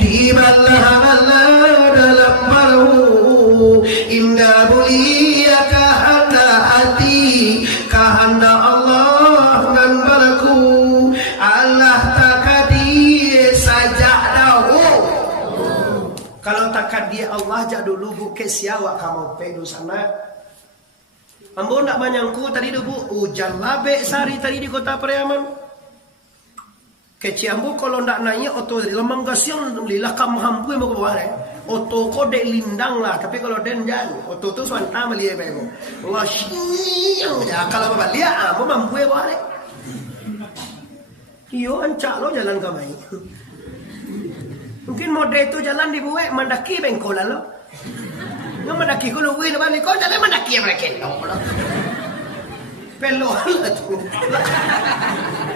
di bala dalam baru inna mulia kahanda hati kahanda Allah dan balaku Allah takadi sajadahu. Kalau takad dia Allah jak dulu buke siawak kamu pedu sana. Ambo nak manyangku tadi tu bu hujan labe sari tadi di kota Pariaman. Keci ambo kalau ndak naik oto lemang gasiang lilah kamu hampu mau ke bawah le. Oto kode lindang lah tapi kalau den jalan oto tu swanta melie bebo. Allah siang ya kalau bapak lihat ambo mampu ke bawah le. Iyo ancak lo jalan ke mai. Mungkin mode itu jalan dibuat mendaki bengkolan lo. Yang mendaki ko luwi na balik ko jalan mendaki yang mereka lo. Pelo lah tu.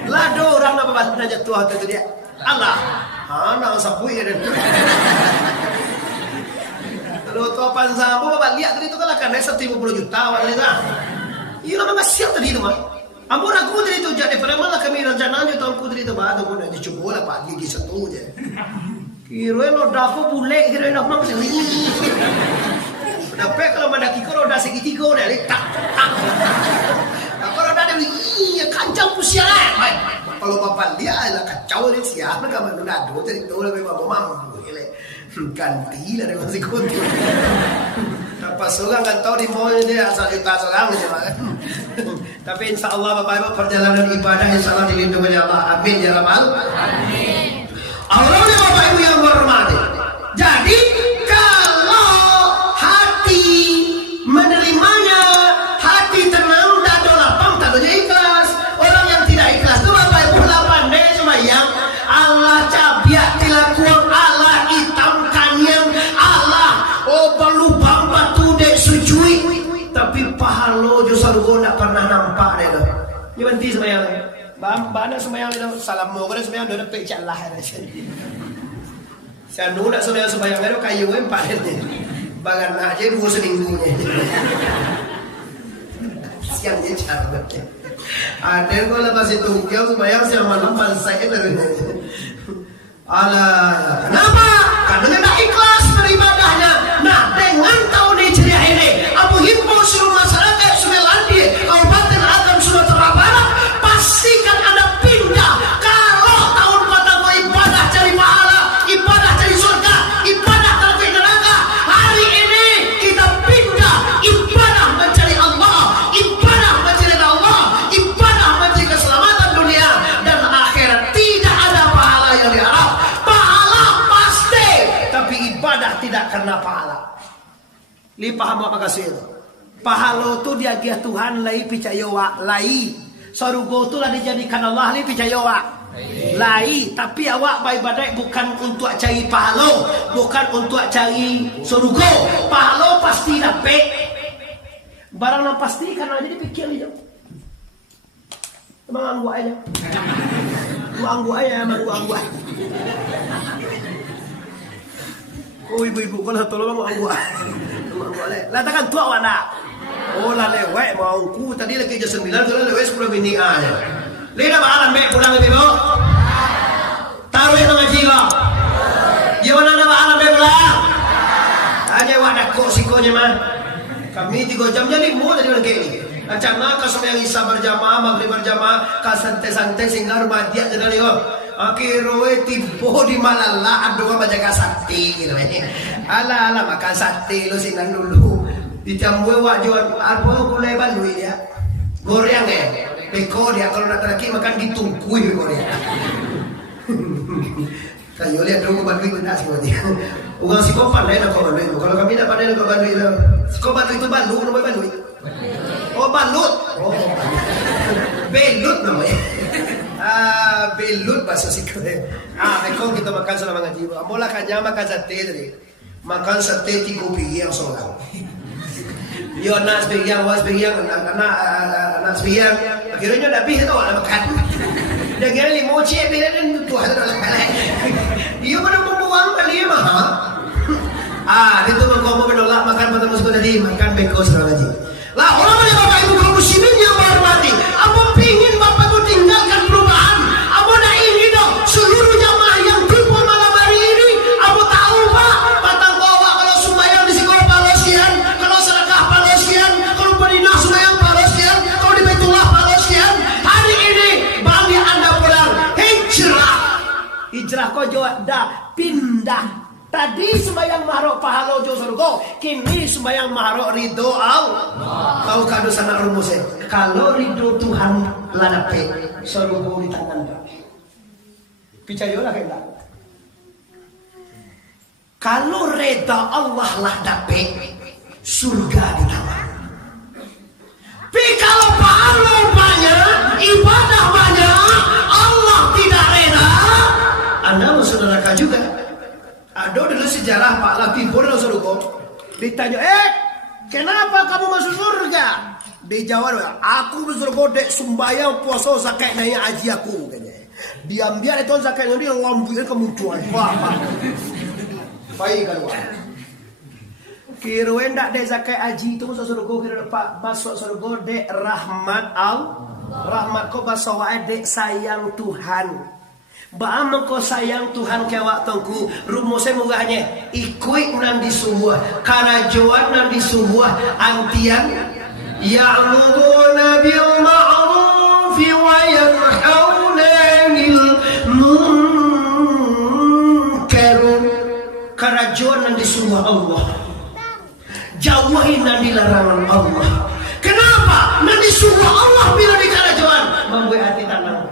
Lado orang nak babat na jatuh tu dia. Allah. Nak sabui dia. Kalau tu apa sabu babat lihat tadi tu kan akan 150 juta awak ni dah. Iyo nama siap tadi tu mah. Ambo nak ku tadi tu jadi peramal lah kami rencana je tahun ku tadi tu baru pun nak dicuba lah pak gigi satu je. Kira lo daku bule kira nak mang sini. Dapat kalau mendaki kalau dah segitiga dah letak. Kalau dah ada iya kancang pusia lah. Kalau bapak dia lah kacau dia siapa kan mana dah dua jadi dua lebih bapak mampu ele. Ganti lah dia masih kuat. Dapat seorang kan tahu di mall dia asal juta seorang je mah. Tapi insya-Allah bapak ibu perjalanan ibadah insya-Allah dilindungi oleh Allah. Amin ya rabbal alamin. Allah ya bapak ibu yang hormati. Jadi kalau hati menerimanya, hati tenang dan lapang tak ada ikhlas. Orang yang tidak ikhlas itu bapak ibu lah pandai sembahyang. Allah cabiak dilakukan Allah hitamkan yang Allah lubang batu dek sujui. Tapi pahalo jo sargo tak pernah nampak deh tu. Ni berhenti sembahyang. Bana sembahyang itu salam mo kan sembahyang dah dapat cak lah dah. Saya nak sembahyang itu kayu empat ni. Bagan nak je 2 seminggu ni. Siang je cara. Ada kau lepas itu kau sembahyang siang malam balsai lagi. Alah, kenapa? Karena tak ikhlas beribadahnya. Nah, dengan tahun ini ceria ini, Abu himpun seluruh masyarakat Sumelandi, Kabupaten Agam Sumatera Barat, pastikan Anda pindah. Kalau tahun pertama ibadah cari pahala, ibadah cari surga, ibadah terlebih neraka. Hari ini kita pindah ibadah mencari Allah, ibadah mencari Allah, ibadah mencari keselamatan dunia dan akhirat. Tidak ada pahala yang diharap. Pahala pasti, tapi ibadah tidak kena pahala. Li paham apa kasih? Pahala tu dia dia Tuhan lai percaya wa lai. Surga tu lah dijadikan Allah lai percaya wa lai. Tapi awak beribadat bukan untuk cari pahala, bukan untuk cari surga. Pahala pasti dapat. Barang yang pasti kan aja dipikir aja. Emang anggu aja. Anggu aja, emang anggu aja. Oh ibu-ibu kalau tolong anggu aja. Lah takkan tua awak nak. Oh lah lewat mauku tadi lagi jam 9 tu lah lewat 10 minit aja. Lena malam baik pulang ibu. Taruh yang ngaji kau. Gimana nama malam baik pulang? Hanya awak nak kok sikonya mah. Kami 3 jam jadi mau tadi orang kayak ni. Macam nak kasih yang isya berjamaah, maghrib berjamaah, santai-santai sehingga rumah dia jadi lewat. Akhirnya tiba di Malala ada orang menjaga sate gitu. Ala makan sate lo sinan dulu. Dicampur wak jual apa gulai balui dia. Goreng beko dia kalau nak lagi makan ditungkui goreng. Kayu lihat dulu balui benar semua dia. Orang psikopat lain nak balui. Kalau kami nak pandai nak balui lah. Psikopat itu balu, nama balui. Oh balut. Oh belut namanya. Belut bahasa Sikoy. Ikaw kita makan sa mga jiwa. Mula kanya makan sate dari. Makan sate 3 pigyang solang. Yo nas pigyang, was pigyang, nas pigyang. Akhirnya dah habis tu nak makan. Dia kira 5 cek bila dan tuh ada dalam balai. Dia mana membuang kali mah. Itu mengkomo menolak makan pada musuh tadi makan beko selama lagi. Lah orang yang bapak ibu kaum muslimin yang berhormati, apa pingin bapak tu tinggalkan perubahan? Apa nak ingin dong seluruh jamaah yang tipu malam hari ini? Apa tahu pak? Patang bawa kalau sembahyang di sekolah palosian, kalau sedekah palosian, kalau berinah sembahyang palosian, kalau di Baitullah palosian. Hari ini bagi anda pulang hijrah. Hijrah kau jawab dah pindah. Tadi sembahyang mahrok pahala jo surga, kini sembahyang mahrok ridho Allah. Tahu kado sana rumusnya. Kalau ridho Tuhan lah dapat, surga di tangan Bapak. Percayalah kena. Kalau reda Allah lah dapat, surga di tangan. Tapi kalau pahala banyak, ibadah banyak, Allah tidak reda, Anda masuk neraka juga. Ada dulu sejarah Pak Latif pun langsung ditanya, kenapa kamu masuk surga? Dia jawab, aku masuk surga dek sembahyang puasa zakat naik haji aku. Diam-diam itu zakat ini lampunya kemudian. Baik kan? Kira endak dek zakat haji itu masuk surga kira Pak masuk surga dek rahmat Allah. Rahmat kau masuk dek sayang Tuhan. Baam kau sayang Tuhan kewak tengku rumusnya mugahnya ikuit nanti sebuah karajuan nanti sebuah antian ya'muruna bil ma'rufi wa yanhauna 'anil munkar. Karajuan nanti sebuah Allah, jauhin nanti larangan Allah. Kenapa nanti sebuah Allah bila di karajuan membuat hati tenang.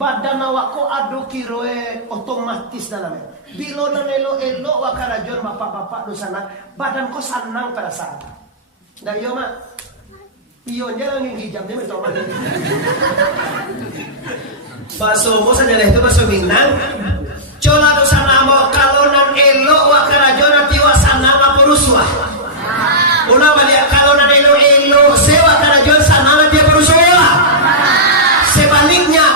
Badan awak ko ado kiroe otomatis dalamnya. Bilo na elo wa karajon bapak-bapak do sana, badan ko senang pada saat. Dah yo mak. Iyo nya lang hijab dia betul mak. Baso mo sa nila itu baso Minang. Cola do sana mo kalau nan elo wa karajon ati wa sana ma peruswa. Una balik kalau nan elo sewa karajon sana dia peruswa. Sebaliknya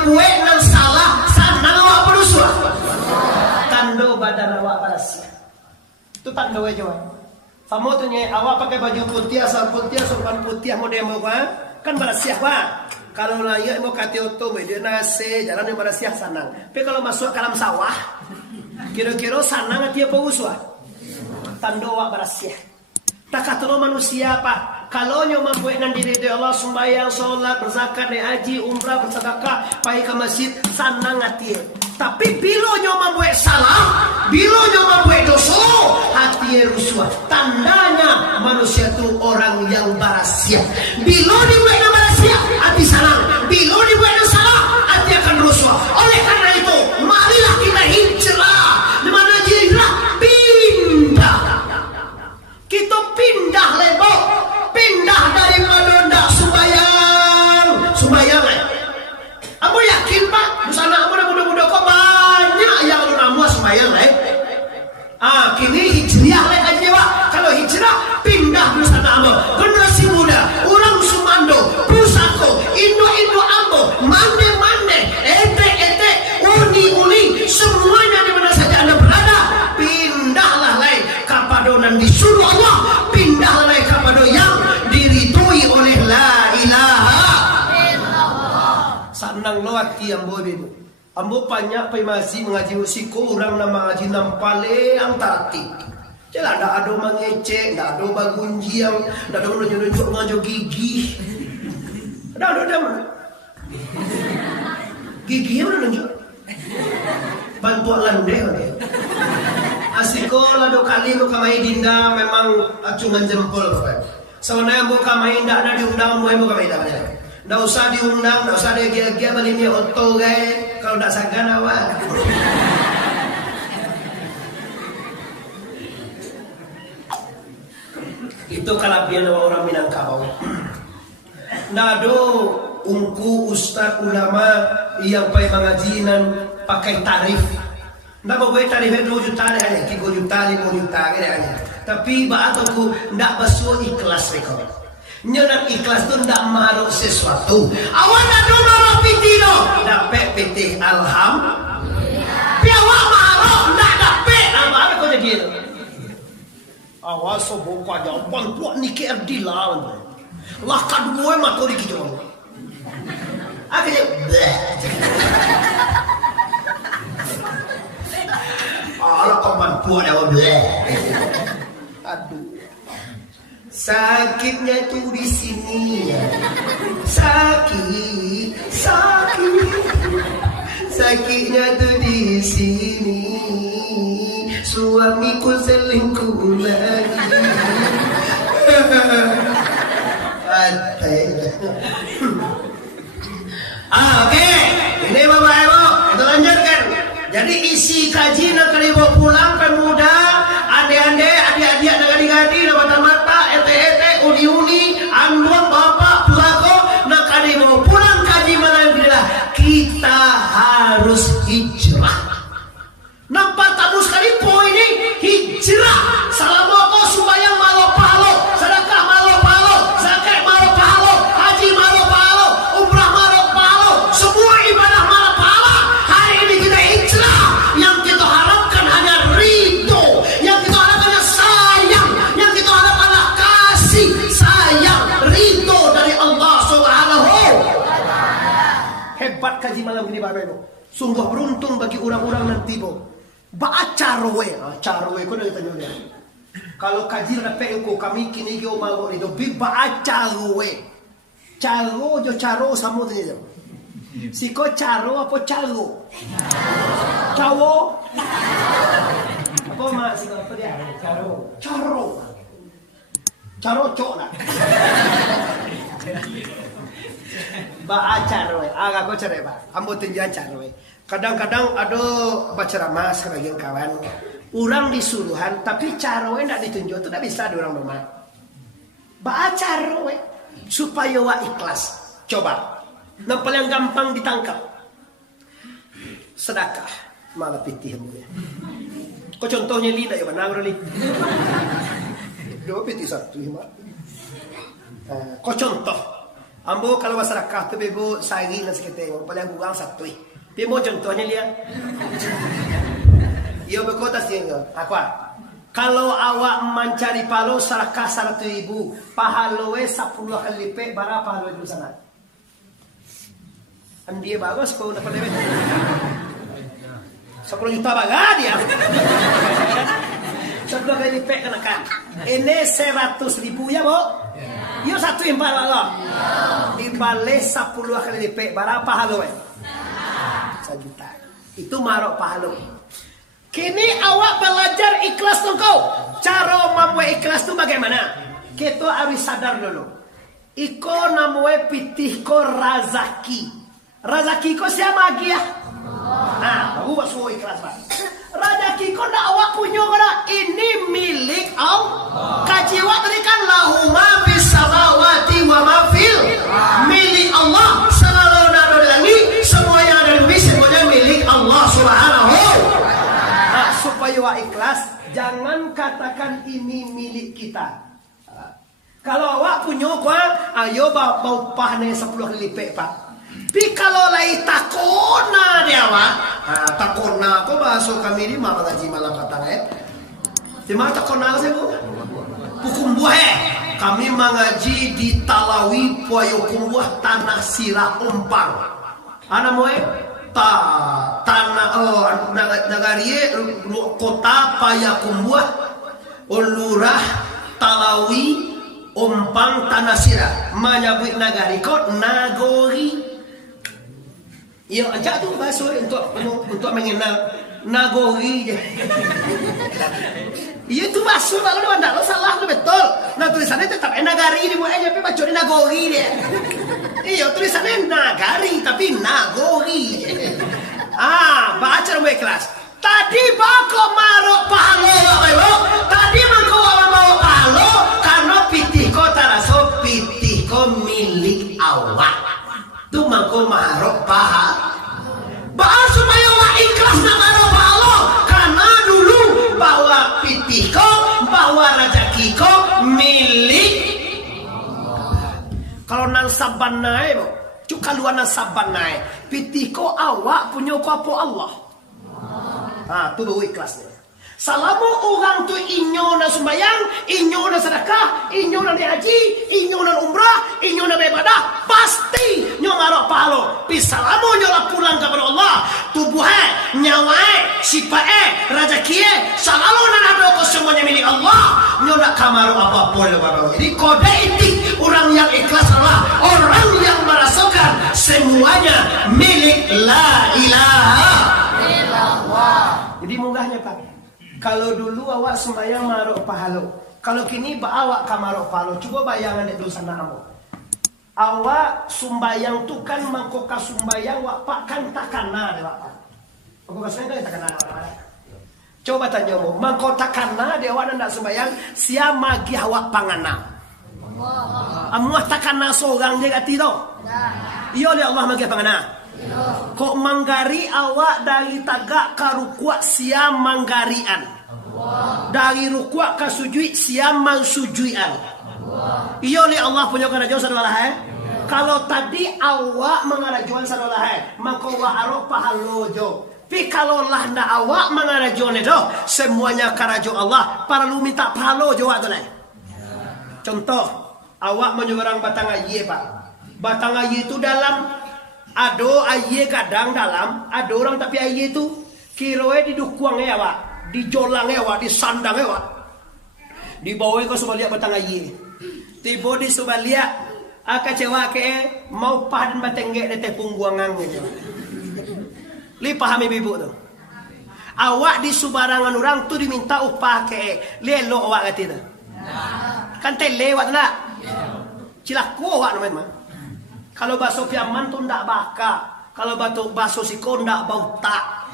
buat dan salah sana awak beruswa tando badan awak balas itu tando aja kamu tuh awak pakai baju putih asal putih sorban putih mau demo kan balas siapa kalau layak mau kati oto dia nasi jalan yang balas siap sanang tapi kalau masuk ke dalam sawah kira-kira sanang dia beruswa tando awak balas siap tak kata manusia apa. Kalau nyo mampu nan diri Allah sembahyang, sholat, berzakat, haji, umrah, bersedekah, pergi ke masjid, senang hati. Tapi bila nyo mampu salah, bila nyo mampu dosa, hati rusuh. Tandanya manusia itu orang yang barasia. Bila dibuat barasia, hati senang. Bila dibuat salah, hati akan rusuh. Oleh karena itu, marilah kita hijrah. Di mana hijrah? Pindah. Kita pindah lebok. Pindah daripada ndak sembayang Aku yakin pak di sana muda-muda kok banyak yang lu nama sembayang kini hijriah aja pak. Kalau hijrah pindah di sana ambo generasi muda orang Sumando Pusako Indo ambo mande ete uni semuanya di mana saja anda berada pindahlah kapadonan disuruh Allah pindahlah kapado yang diridhoi oleh la ilaha illallah. Sanang lawati ambo bibu. Ambo banyak pemasi mengaji usiko orang nama ngaji nampale yang tertib. Jelah ndak ada mengecek, ndak ada bagunjiang, ndak ada menunjuk ngajo gigi. Ndak ada mana. Gigi mana nunjuk? Bantuan landai oke. Asiko lado kali lo kamai dinda memang acungan jempol bapak. Soalnya mau kamai ndak ada diundang mau kamai ndak ada. Ndak usah diundang, ndak usah dia balik ni oto gay. Kalau ndak sagan awak. Itu kelebihan orang Minangkabau. nado ungku ustad ulama yang pai mengajinan pakai tarif. Ndak mau tarif 2 juta hanya 3 juta 5 juta hanya. Tapi baatoku ndak basuh ikhlas reko. Nyenak ikhlas tu ndak maruk sesuatu. Awan nado maruk pitino, dapat pitih alhamdulillah. Piawak maruk ndak dapat apa kau jadi itu. Awas sobong kau aja puak niki erdilawan. Lah kadue mako dikijong. Akhirnya ala kapan puak dah aduh. Sakitnya tuh di sini. Sakitnya tuh di sini. Suamiku selingkuh lagi. Oke, ini Bapak Ibu, kita lanjutkan. Jadi isi kaji nak kalian pulang pemuda, adik-adik negari-gadi, mata-mata, ete-ete, uni-uni, anduang bapak, pulako, nak kalian mau pulang kaji malam inilah kita harus hijrah. Nampak tamu sekali poin ini hijrah. Salamoko sembahyang malo palo, sedekah malo palo, zakat malo palo, haji malo palo, umrah malo palo, semua ibadah malo palo. Hari ini kita hijrah. Yang kita harapkan hanya ridho, yang kita harapkan hanya sayang, yang kita harapkan hanya kasih sayang ridho dari Allah Subhanahu. Hebat kaji malam ini Bapak Ibu. Sungguh beruntung bagi orang-orang nanti Bo. Carwe kau dah tanya dia. Kalau kaji dapat aku kami kini kau malu itu bi carwe. Caro jo caro sama tu je. Si kau caro apa caro? Cawo. Apa mak si kau apa dia? Caro cok nak. Carwe. Agak kau cerai ba. Ambo tunjuk carwe. Kadang-kadang ada berceramah sebagian kawan, orang disuruhan tapi carwe tidak ditunjuk itu tidak bisa di orang rumah. Carwe supaya wa ikhlas. Coba, yang paling gampang ditangkap, sedekah malah pitihmu. Kau contohnya lidah ya mana orang lidah? Dua pitih satu lima. Kau contoh, ambo kalau sedekah tu bebo sehari nasi ketemu paling kurang satu. Dia mau contohnya lihat. Ia berkata sehingga apa? Kalau awak mencari pahala sedekah 100.000, pahala 10 kali lipat berapa pahala di sana? Dia bagus kau dapat lebih. 10 juta bagai dia. 10 kali lipat kenakan. Ini 100.000 ya, Bu? Ya satu impal Allah. Dibalik 10 kali lipat berapa pahala? 1 juta. Itu marok pahala. Kini awak belajar ikhlas tu kau. Cara membuat ikhlas tu bagaimana? Kita harus sadar dulu. Iko namanya pitih ko razaki. Razaki ko siapa lagi ya? Nah, baru masuk ikhlas pak. Razaki ko nak awak punya kena. Ini milik Allah. Kajiwa tadi kan lahu ma fis samawati wa ma fil. Milik Allah. Selalu ada di langit. Semua yang ada di bumi semuanya milik Allah Subhanahu. Supaya wa ikhlas, jangan katakan ini milik kita. Kalau awak punya kuah, ayo bau pah nih 10 kali lipat pak. Tapi kalau lagi takona dia awak, takona kau bahasa kami ni malah ngaji malam katang di mana takona saya bu? Hukum buah kami mengaji di Talawi Puayukum buah tanah sirah umpang. Anak moe tanah nagarie kota Payakumbuh Lurah Talawi Umpang Tanah Sirah menyebut nagari kok Nagori. Ya aja tu bahasa untuk mengenal Nagori je. Iya tu bahasa kalau anda lo salah lo betul. Nah tulisannya tetap nagari di muanya tapi baca Nagori dia. Iya tulisannya nagari tapi Nagori. Baca rumah kelas. Tadi bako marok palo, tadi bako mau palo karena pitih ko taraso pitih ko milik awak. Tu mangko marok paha. Bahas supaya awak ikhlas nak karo Allah. Karena dulu bahwa pitiko, bahwa rezekiko milik. Kalau nang saban nae, cuk kaluan nang saban nae. Pitiko awak punya apa Allah. Tu baru ikhlasnya. Selama orang tu inyo na sembayang, inyo na sedekah, inyo na haji, inyo na umrah, inyo na beribadah, pasti nyo marok pahalo. Pi selama nyo lah pulang kepada Allah, tubuhnya, nyawae, sipae, rezekinya, selalu na nado semuanya milik Allah. Nyo nak kamaru apapun lebaran. Jadi kode etik orang yang ikhlas adalah orang yang merasakan semuanya milik la ilaha illallah. Jadi munggahnya Pak. Kalau dulu awak sembahyang marok pahalo, kalau kini awak kamarok pahalo. Coba bayangan dek dosa namo. Awak sembahyang tu kan mangkoka sembahyang wak pak kan takana deh wak pak. Mangkoka sembahyang kan takana. Coba tanya mu, mangkota takana dia awak nak sembahyang siapa magi awak pangana. Amuah takana seorang dia kati tau. Iya oleh Allah magi pangana. Kok manggari awak dari tagak ke rukuak siam manggarian, dari rukuak ke sujud siam mansujuian. Iya oleh Allah punya kerajuan saudara Kalau tadi awak mengarajuan saudara maka awak arok pahalojo. Tapi kalau lah ndak awak mengarajuan itu semuanya kerajuan Allah. Para lu minta pahalojo atau lain. Contoh awak menyeberang batang aye Pak. Batang aye itu dalam. Ado aye kadang dalam, ada orang tapi aye itu kiroe di dukuang ewa, di jolang ewa, di sandang ewa. Di bawah kau sebalia batang aye. Tiba di sebalia kecewa ke mau padan batengge de tepung buangan gitu. Li pahami ibu tu. Awak di subarangan orang tu diminta upah ke lelo awak kata tu. Kan te lewat nak. Cilaku awak namanya mah. Kalau bakso piaman tu ndak baka. Kalau bakso siko ndak bau tak.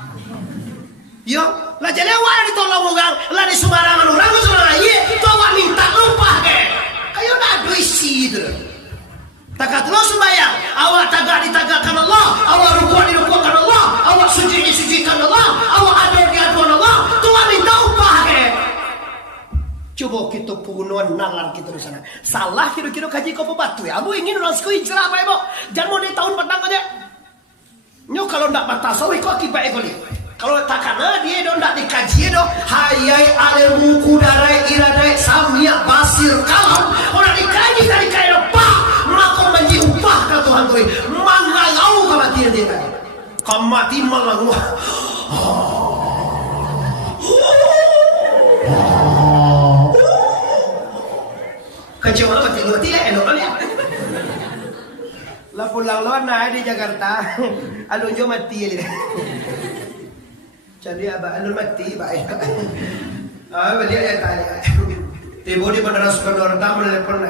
Yo, lah jadi awak ditolong orang, lah di sembarangan orang tu sembarang aye, tu awak minta lupa ke. Kayo ndak duit isi tu. Takat lo sembayang, awak tagak ditagakkan Allah, awak rukuk dirukukkan Allah, awak sujud disujudkan Allah, awak ador diaduan Allah, tu awak minta upah ke. Coba kita punuan nalar kita di sana. Salah kira-kira kaji kau pebatu ya. Abu ingin orang sekali hijrah apa ibu? Jangan mau di tahun petang aja. Nyo kalau ndak batas, kau akibat ekoli. Kalau tak karena dia dong ndak dikaji dong. Hayai alemu kudarai iradai samia basir kalam. Orang dikaji dari kaya pak. Maka menji upah ke Tuhan tuh. Mangalau kematian dia kan. Kemati malang. Kecewa mati lu tidak elok ya. Lah pulang luar nah di Jakarta. Alun jo mati ya. Jadi abah alun mati baik. Beliau ya tadi. Tiba di bandara Soekarno Hatta telepon.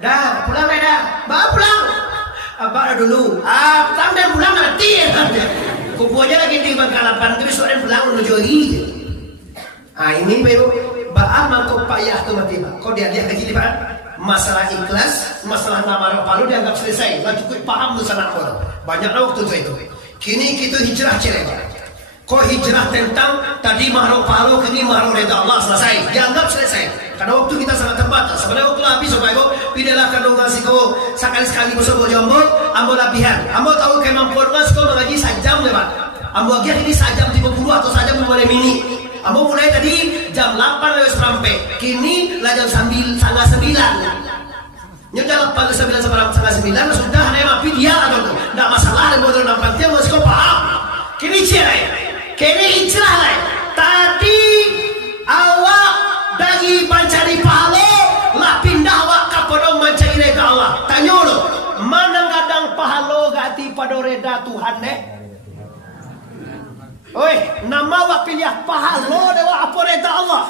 Dah pulang dah. Bawa pulang. Abah dulu. Pulang dan pulang mati ya. Kubu aja lagi di Bangkalapan terus orang pulang menuju lagi. Ini baru baah mangkok payah tu mati. Kau dia kaji di mana? Masalah ikhlas, masalah nama palu dianggap selesai. Lah cukup paham tu sana orang. Banyaklah waktu itu. Kini kita hijrah cerita. Kau hijrah tentang tadi mahrum palu, kini mahrum reda Allah selesai. Dianggap selesai. Karena waktu kita sangat terbatas. Sebenarnya waktu habis supaya kau pilihlah kandung kasih kau sekali bersama jambul, ambil lapihan. Ambil tahu kemampuan kau mengaji sajam lebat. Ambil akhir ini sajam 50 atau sajam 5 menit. Ambo mulai tadi jam 8 lewat sampai kini lah jam 9. Nyo jam 8 sampai 9 sudah ada mapi dia atau enggak masalah ada modal nampak dia masih kau paham. Kini cerai. Kini hijrah lah. Tadi awak dari mencari pahala lah pindah awak ke podong mencari reda Allah. Tanya lo, mana kadang pahala gati pada reda Tuhan Oi, nama awak pilih pahalo dewa apa reda Allah?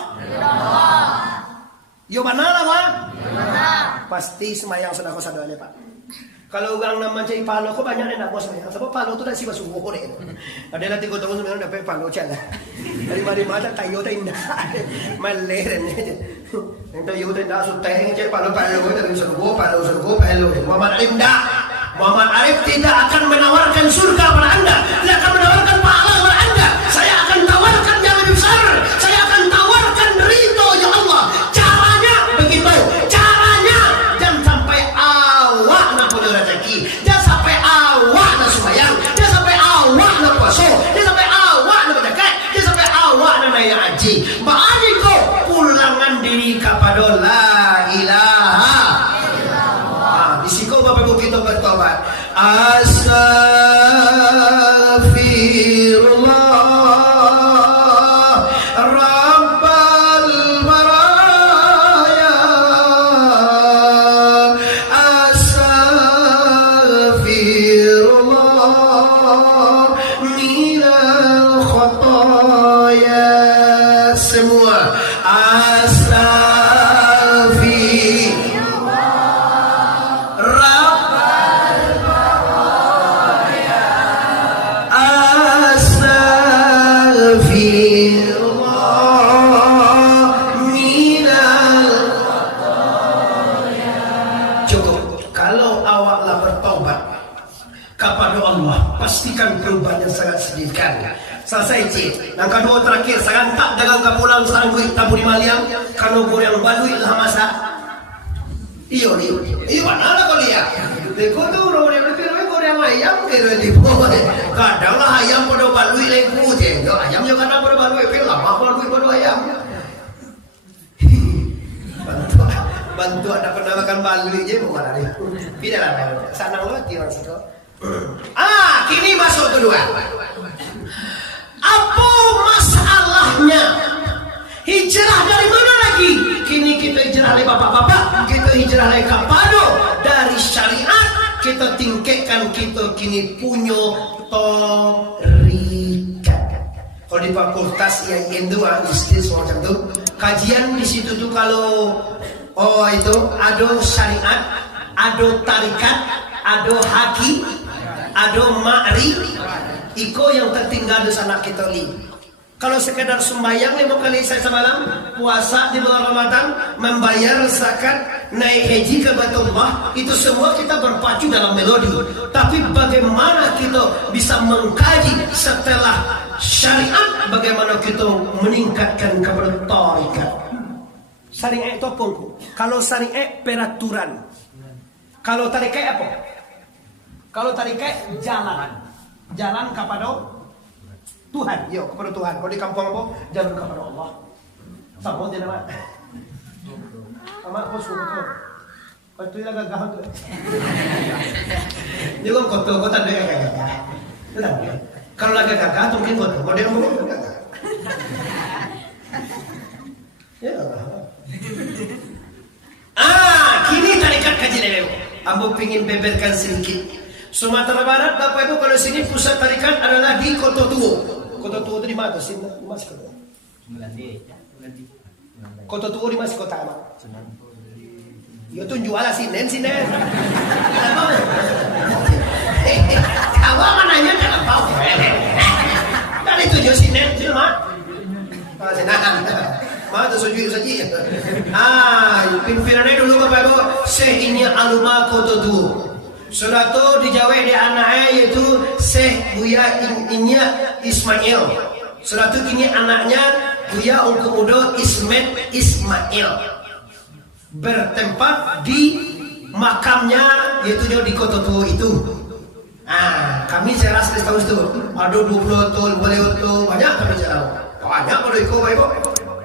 Yo mana lah Pak? Pasti semayang sedekah sadane Pak. Kalau orang nama cari pahalo kok banyak nak bos semayang. Sebab pahalo tu dah si basuh kore. Ada nanti kau tahu semayang dapat pahalo cala. Dari mana tayo dah indah. Maleren ni. Yang tayo dah indah suteng cari pahalo dari suruh pahalo. Mama indah. Muhammad Arif tidak akan menawarkan surga pada Anda, tidak akan menawarkan pahala pada Anda. Saya akan tawarkan yang lebih besar. Saya akan tawarkan ridho ya Allah. Caranya begitu. Caranya jangan sampai awak nak punya rezeki, jangan sampai awak nak sembahyang, jangan sampai awak nak puasa, jangan sampai awak nak berzakat, jangan sampai awak nak naik haji. Bagi kau pulangan diri kepada la ilaha. Di situ Bapak Ibu kita bertobat. Astaghfirullah Rabbal baraya. Astaghfirullah minal khataya. Semua pastikan perubahannya sangat signifikan. Selesai cik. Yang kedua terakhir, saya tak dagang ke pulang sarang duit tabur di maliang. Kalau goreng balui lah masa. Iyo ni. Iyo mana lah kau lihat. Dekau tu orang yang lebih goreng ayam kira di bawah. Kadang lah ayam pada balui leku je. Yo ayam yo kadang pada balui. Tapi lama balui pada ayam. Bantu ada pernah makan balui je bukan ada. Tidak lah. Sanang lo tiang situ. Kini masuk kedua. Apa masalahnya? Hijrah dari mana lagi? Kini kita hijrah dari bapak-bapak, kita hijrah dari kapado, dari syariat, kita tingkatkan kita kini punya torikat. Kalau di fakultas yang Hindu, istis macam tu, kajian di situ tu kalau itu ada syariat, ada tarikat, ada haki, ada ma'ri, iko yang tertinggal di sana kita li. Kalau sekedar sembahyang 5 kali saya semalam, puasa di bulan Ramadan, membayar zakat, naik haji ke Baitullah, itu semua kita berpacu dalam melodi. Tapi bagaimana kita bisa mengkaji setelah syariat, bagaimana kita meningkatkan kepada tarikat. Syariat itu apa? Kalau syariat peraturan, kalau tarikat apa? Kalau tarikat jalan kepada Tuhan, yo kepada Tuhan. Kalau di kampung apa? Jalan kepada Allah. Sama dia nama. Sama aku suka kau. Kau tu yang gagah tu. Dia kan kotor, kau tak ada yang gagah. Kalau lagi gagah, tu mungkin kotor. Kalau dia ngomong gagah. Ya. Kini tarikat kaji level. Ambo pingin beberkan sedikit. Sumatera Barat, Bapak Ibu, kalau sini pusat tarikat adalah di Kota Tua. Kota Tua itu di mana? Sini masih kota. Kota Tua di masih kota apa? Yo tu jual sinen. Awak mananya jangan tahu. Dari tujuh sinen, cuma. Mana tu suju saja. Pimpinannya dulu Bapak Ibu, ini alumni Kota Tua. Sudah tu dijawab di anaknya yaitu Syekh Buya Inya Ismail. Sudah tu kini anaknya Buya Ungku Mudo Ismail bertempat di makamnya yaitu di Kota Tua itu. Kami saya rasa tahu itu ada 20 tahun boleh itu banyak kami tahu. Banyak pada ikut Bapak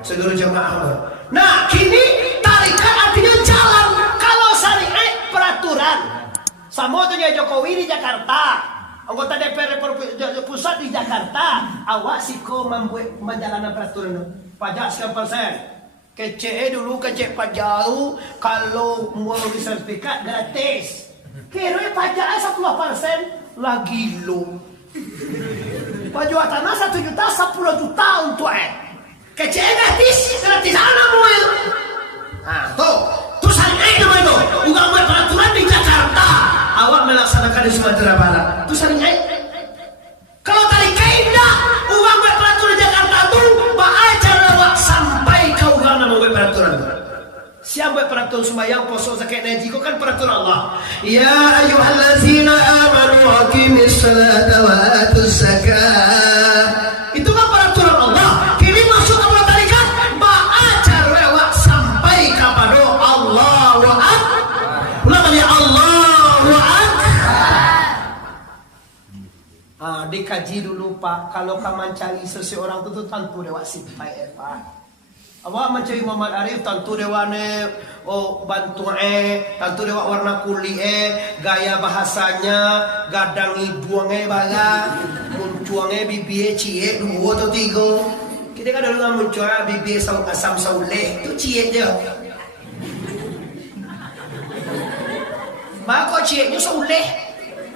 seluruh jemaah. Nah kini tarikat artinya jalan. Kalau syariat peraturan. Sama tu Jokowi di Jakarta, anggota DPR pusat di Jakarta, awak siko membuat menjalankan peraturan pajak 10%. Kece dulu kece pajak kalau mau beli sertifikat gratis. Kira pajaknya 10% lagi lo. Pajak tanah 1 juta 10 juta untuk kece gratis anak mobil. Tuh syariat nama itu, juga buat peraturan di Jakarta. Awak melaksanakan di Sumatera Barat. Itu syariat. Kalau tarikat indah, uang buat peraturan di Jakarta tu, cara awak sampai ke uang nama buat peraturan. Siapa buat peraturan sembahyang, puasa, zakat, haji itu kan peraturan Allah. Ya ayyuhallazina amanu aqimis salata wa atuz zakah. Itu kan peraturan Allah. Kini maksud Allah tadi kan ba'ajar lewat sampai kepada Allahu akbar. Ulangi Allahu akbar. Dikaji dulu Pak. Kalau kamu mencari seseorang itu tentu lewat simpai Pak. Awak mencari Muhammad Arif tentu dewane bantu tentu dewa warna kulit gaya bahasanya gadang ibuang baga muncuang bibi cie dua atau tiga kita kan dulu muncul bibi asam sauleh tu cie je maka cie nya sauleh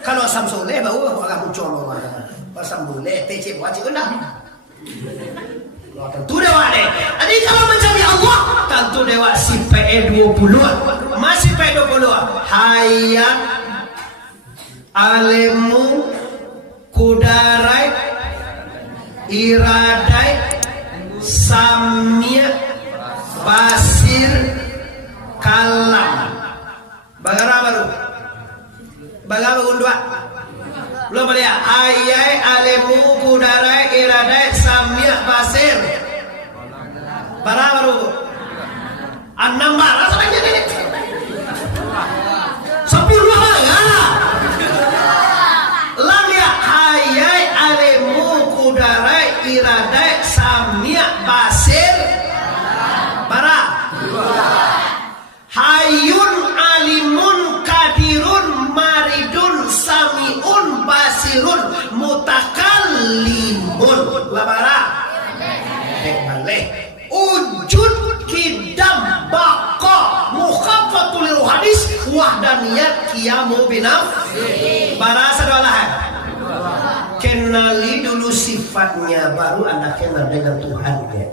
kalau asam sauleh baru agak muncul asam sauleh teh cie buat cie endah tentu dewa deh. Jadi kalau mencari Allah, tentu dewa si PE 20. Masih PE 20. Hayat alemu kudarai iradai samia basir kalam. Bagara baru. Bagara undua. Belum melihat ayai alemu kudarai iradai samia basir baru enam bara sebenarnya ini 10 ya lang ya ayai alemu kudarai iradai samia basir bara hayun alimun kadirun maridun samiun basirun mutakallimun labara boleh wujud kidam baqa mukhafatul hadis wahdaniyat qiyamu binaf barasa dolahan kenali dulu sifatnya baru anda kenal dengan Tuhan ya.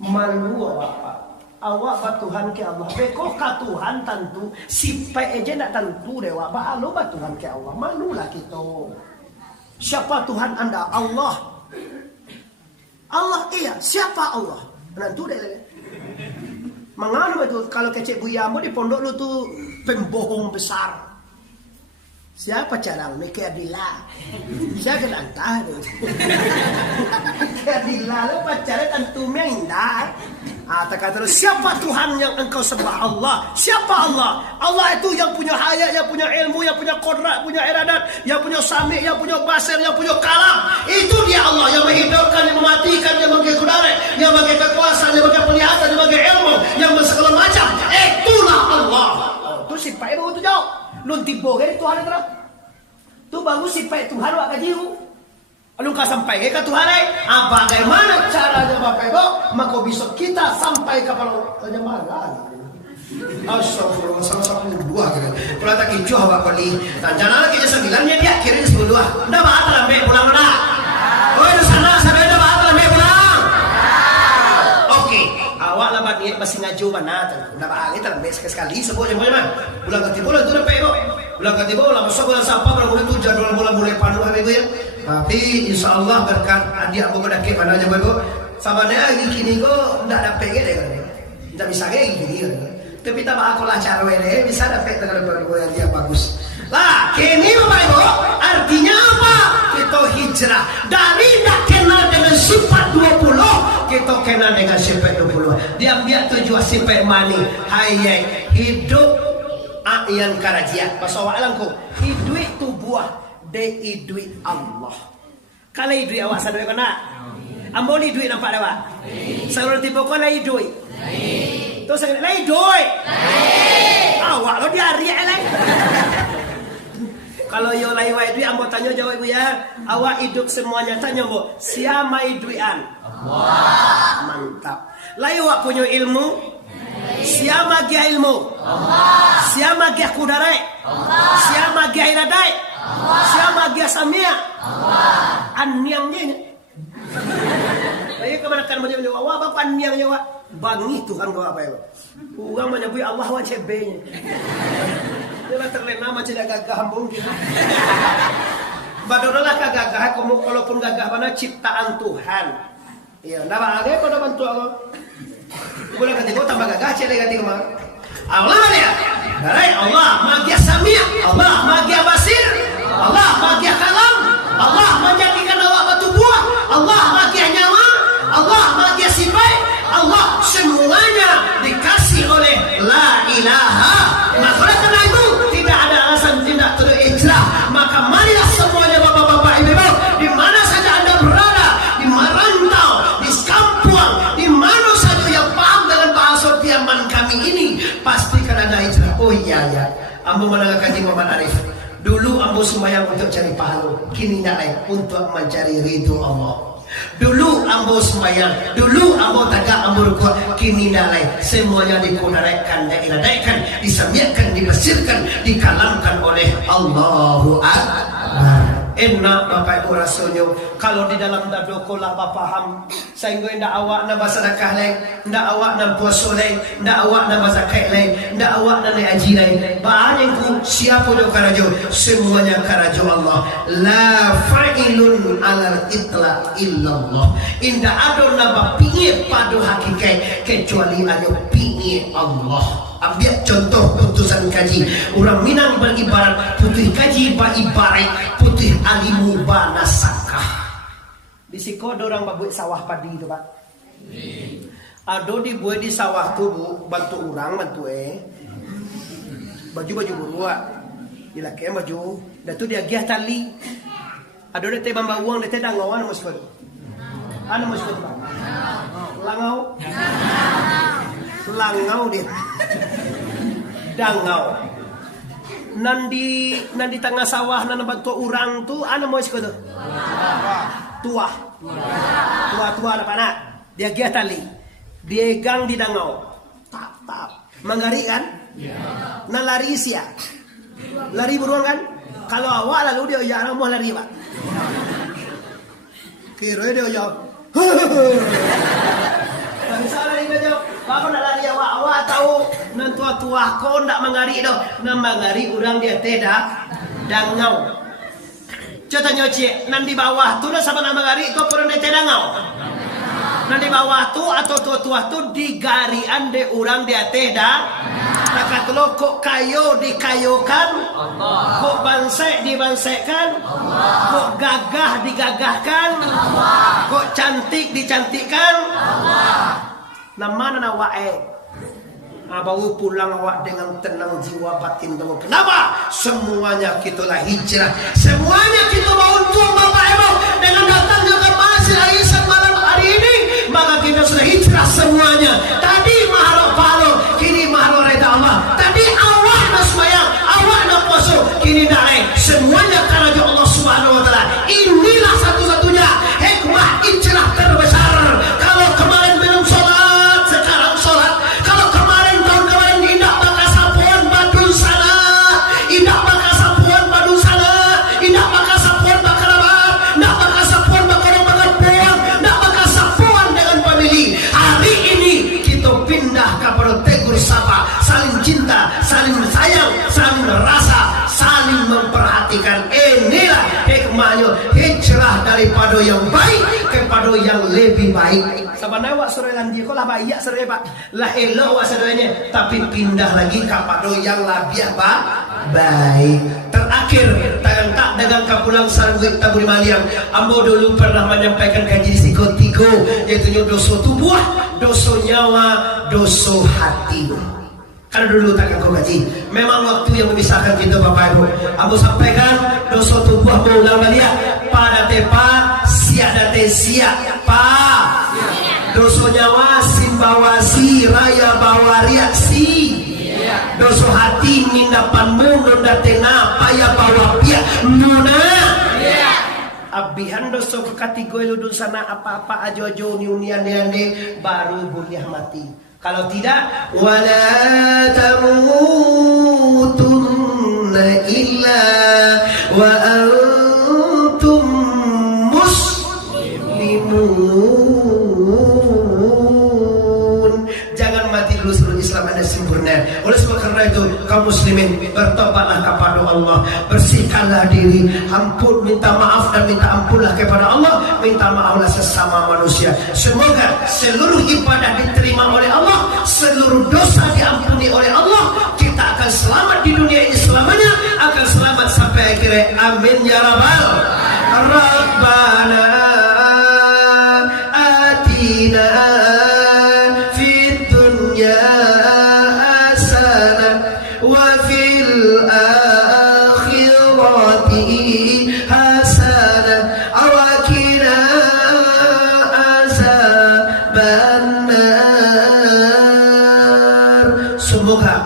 Malu awak Tuhan ke Allah beko ka Tuhan tentu sifat aja nak tentu dewa baalo ba Tuhan ke Allah malulah kita siapa Tuhan anda Allah iya siapa Allah tentu deh menganu itu kalau kecik buyamu di pondok lu tuh pembohong besar siapa carang ni keadilan saya kan antah keadilan lu pacarnya tentu mengindah. Tak kata siapa Tuhan yang engkau sembah Allah? Siapa Allah? Allah itu yang punya hayat, yang punya ilmu, yang punya kodrat, punya iradat, yang punya sami, yang punya basir, yang punya kalam. Itu dia Allah yang menghidupkan, yang mematikan, yang bagi kudara, yang bagi kekuasaan, yang bagi penglihatan, yang bagi ilmu, yang segala macam. Itulah Allah. Itu sifat baru tu jauh. Lun tiba kan Tuhan itu. Tu baru sifat Tuhan wak kajiu. Lalu kau sampai ke Tuhan bagaimana caranya Bapak Ibu maka bisa kita sampai ke tanya mana astagfirullah sama-sama dua gitu kalau tak kicuh Bapak Li jangan kita 9-nya dia akhirnya 10 udah bahasa lambe pulang mana oh di sana sampai udah bahasa lambe pulang oke awak lah bagi masih ngaju mana udah bahasa kita lambe sekali sebuah jempolnya bulan ketiga itu udah Ibu bulan ketiga masuk bulan siapa bulan itu jadwal bulan mulai panuh Ibu ya. Tapi insya Allah berkat adik aku dah ke mana aja Ibu. Sama dia lagi kini ko ndak dapat ke dia. Ndak bisa kayak gini. Tapi tak aku lah cara dia bisa dapat dengan Ibu yang dia bagus. Lah, kini Bapak Ibu, artinya apa? Kita hijrah dari ndak kenal dengan sifat 20, kita kenal dengan sifat 20. Dia ambil tujuan sifat mani, hayat, hidup ayan karajia. Bahasa awaklanku, hidup itu buah de duit Allah. Kalau duit awak sadar kena. Ambo ni duit nampak dah. Selalu tiba kau lai duit. Tu saya lai duit. Awak lo dia riak lai. Kalau yo lai wai duit ambo tanya jawab ibu ya. Awak hidup semuanya tanya ambo. Siapa duitan? Allah. Mantap. Lai awak punya ilmu. Siapa dia ilmu? Allah. Siapa dia kudarai? Allah. Siapa dia iradai? Allah. Siapa dia samia? Allah. Aniangnya. Lagi kemana kan macam awak bapak aniangnya awak bangi Tuhan kau apa ya? Orang menyebut Allah wan cebenya. Dia terlena macam dah gagah mungkin. Badolah kagagah kamu kalaupun gagah mana ciptaan Tuhan. Iya, nak ada pada bantu Allah. Boleh ganti kau tambah gagah cile ganti kemana? Allah dia. Dari Allah magia Sami', Allah magia Basir, Allah magia Kalam, Allah menjadikan awak batu buah, Allah magia nyawa, Allah magia sifat, Allah semuanya dikasih oleh la ilaha. Maka karena itu tidak ada alasan tidak terikrar. Maka marilah semuanya bapak-bapak ibu-ibu, di mana saja anda berada, di merantau, di kampung, di mana saja yang paham dengan bahasa piaman kami ini, pastikan anda hijrah. Oh iya ya, ambo mendengarkan Haji Muhammad Arif. Dulu ambo sembahyang untuk cari pahala, kini naik untuk mencari ridho Allah. Dulu ambo sembahyang, dulu ambo tagak, ambo rukuk, kini nalai semuanya dikunaraikan, diiladaikan, disamiakan, dibesirkan, dikalamkan oleh Allahu Akbar. Enak Bapak Ibu Rasulnya. Kalau di dalam dadoko lah Bapak paham, sehingga ndak awak na bersedekah lain, ndak awak na puasa lain, ndak awak na berzakat lain, ndak awak na haji lain. Banyak siapa do karajo, semuanya karajo Allah. La fa'ilun alal itla illallah. Indah ada na bapingi pada hakikat kecuali ayo pingi Allah. Ambil contoh putusan kaji. Orang Minang beribarat putih kaji beribarat putih alimu banasakah. Di siko ada orang babuat sawah padi itu Pak. Ado dibuat di sawah tu bu, bantu orang bantu baju berua. Dilaki baju. Dan tu dia giah tali. Ado dia tebang bawang dia tedang lawan mas kau. Anu mas kau Pak. Langau. Langau dia. Dangau. Nandi tengah sawah nana bantu orang tu anu mau sekali tu. Tua ada panah. Dia giat tali. Dia gang di dangau. Tap. Menggari kan? Nah lari sia. Lari beruang kan? Kalau awak lalu dia ya mau lari Pak. Kira dia ya. Misalnya ini dia, kalau nak lari awak tahu nan tua kau nak mengari doh, nan mengari orang dia tidak dangau. Contohnya cik, nan di bawah tu dah sama nak mengari, kau pernah dia tidak dangau. Nan di bawah tu atau tua tu digarian de orang dia tidak. Takat lo kok kayu dikayukan, kok bansai dibansaikan, kok gagah digagahkan, kok cantik dicantikkan. Nama nana wae. Baru pulang awak dengan tenang jiwa batin kamu. Kenapa? Semuanya kitalah hijrah. Semuanya kita beruntung Bapak Ibu dengan datangnya ke Masjid Aisyah malam hari ini. Maka kita sudah hijrah semuanya. Tadi mahal pahala, kini mahal reda Allah. Tadi awak nak sembahyang, awak nak puasa, kini naik. Semuanya karena Allah Subhanahu Wa Taala. Inilah satu-satunya hikmah hijrah terbesar. Kalau kemarin belum sholat, sekarang sholat. Kalau kemarin tahun kemarin tidak bakal sapuan badun sana, tidak bakal sapuan badun sana, tidak bakal sapuan bakal apa, tidak bakal sapuan bakal buang, tidak bakal sapuan dengan family. Hari ini kita pindah kepada tegur sapa, saling cinta, saling sayang, saling rasa, saling memperhatikan. Inilah hikmahnya hijrah daripada yang baik kepada yang lebih baik. Sebenarnya wak sore lanji kau lah baik sore Pak, lah elok wak sorenya, tapi pindah lagi kepada yang lebih baik. Terakhir tak dengan kapulang sarwit taburi maliang. Ambo dulu pernah menyampaikan kaji di Siko 3, yaitu dosa tubuh, dosa nyawa, dosa hati. Karena dulu takkan kau kaji. Memang waktu yang memisahkan kita Bapak Ibu. Ambo sampaikan dosa tubuh mau ulang balik pada tepa siada siapa. Dosa nyawa simbawasi raya bawaria si. Dosa hati mindapan mundur datena paya bawa pia nuna. Abihan dosa kategori ludun sana apa-apa ajo-ajo niunian-niande baru boleh mati. Kalau tidak, wala tamutunna illa wa antum muslimun. Jangan mati dulu sebelum Islam ada sempurna. Oleh sebab karena itu kaum muslimin bertobat bertobatlah kepada Allah, bersihkanlah diri, ampun, minta maaf dan minta ampunlah kepada Allah, minta maaflah sesama manusia. Semoga seluruh ibadah diterima oleh Allah, seluruh dosa diampuni oleh Allah, kita akan selamat di dunia ini selamanya, akan selamat sampai akhirnya. Amin ya rabbal Rabbana atina fid dunya hasanah wa fil akhirati hasanah wa qina azabannar. Semoga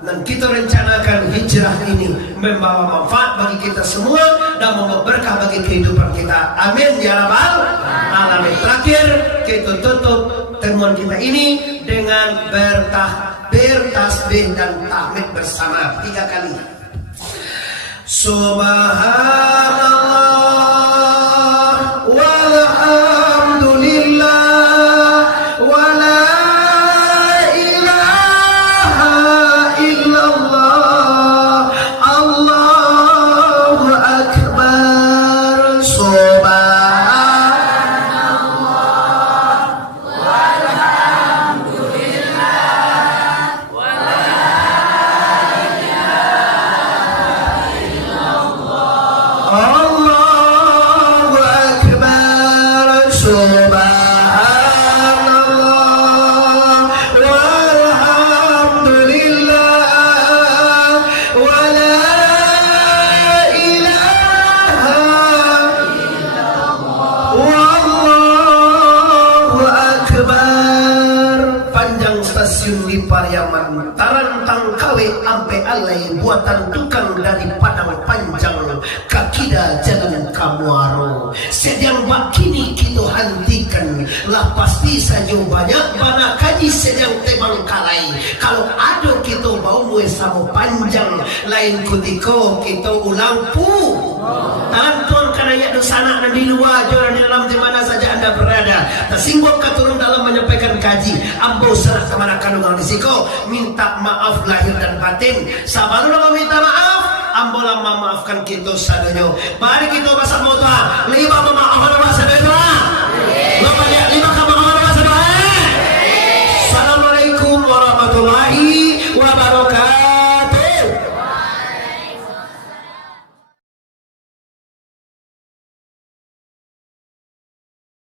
dan kita rencanakan hijrah ini membawa manfaat bagi kita semua dan membawa berkah bagi kehidupan kita. Amin ya rabbal alamin. Terakhir kita tutup temuan kita ini dengan bertasbih dan tahmid bersama 3 kali. Subhanallah walhamdulillah wala di Pariaman tarantang kawe ampe alai buatan tukang dari Padang Panjang kakida jalan Kamuaro sedang bakini kita hentikan lah pasti saja banyak bana kaji sedang tebang kalai kalau ada kita bau mue sama panjang lain kutiko kita ulang pu tarantuan karena ada sana dan di luar jangan di dalam di mana saja anda berada tersinggung keturun dalam menyampaikan kaji ambo serah kemana kandungan risiko minta maaf lahir dan batin sabarullah meminta maaf ambo lama maafkan kita sadonyo mari kita bahasa motor lima maaf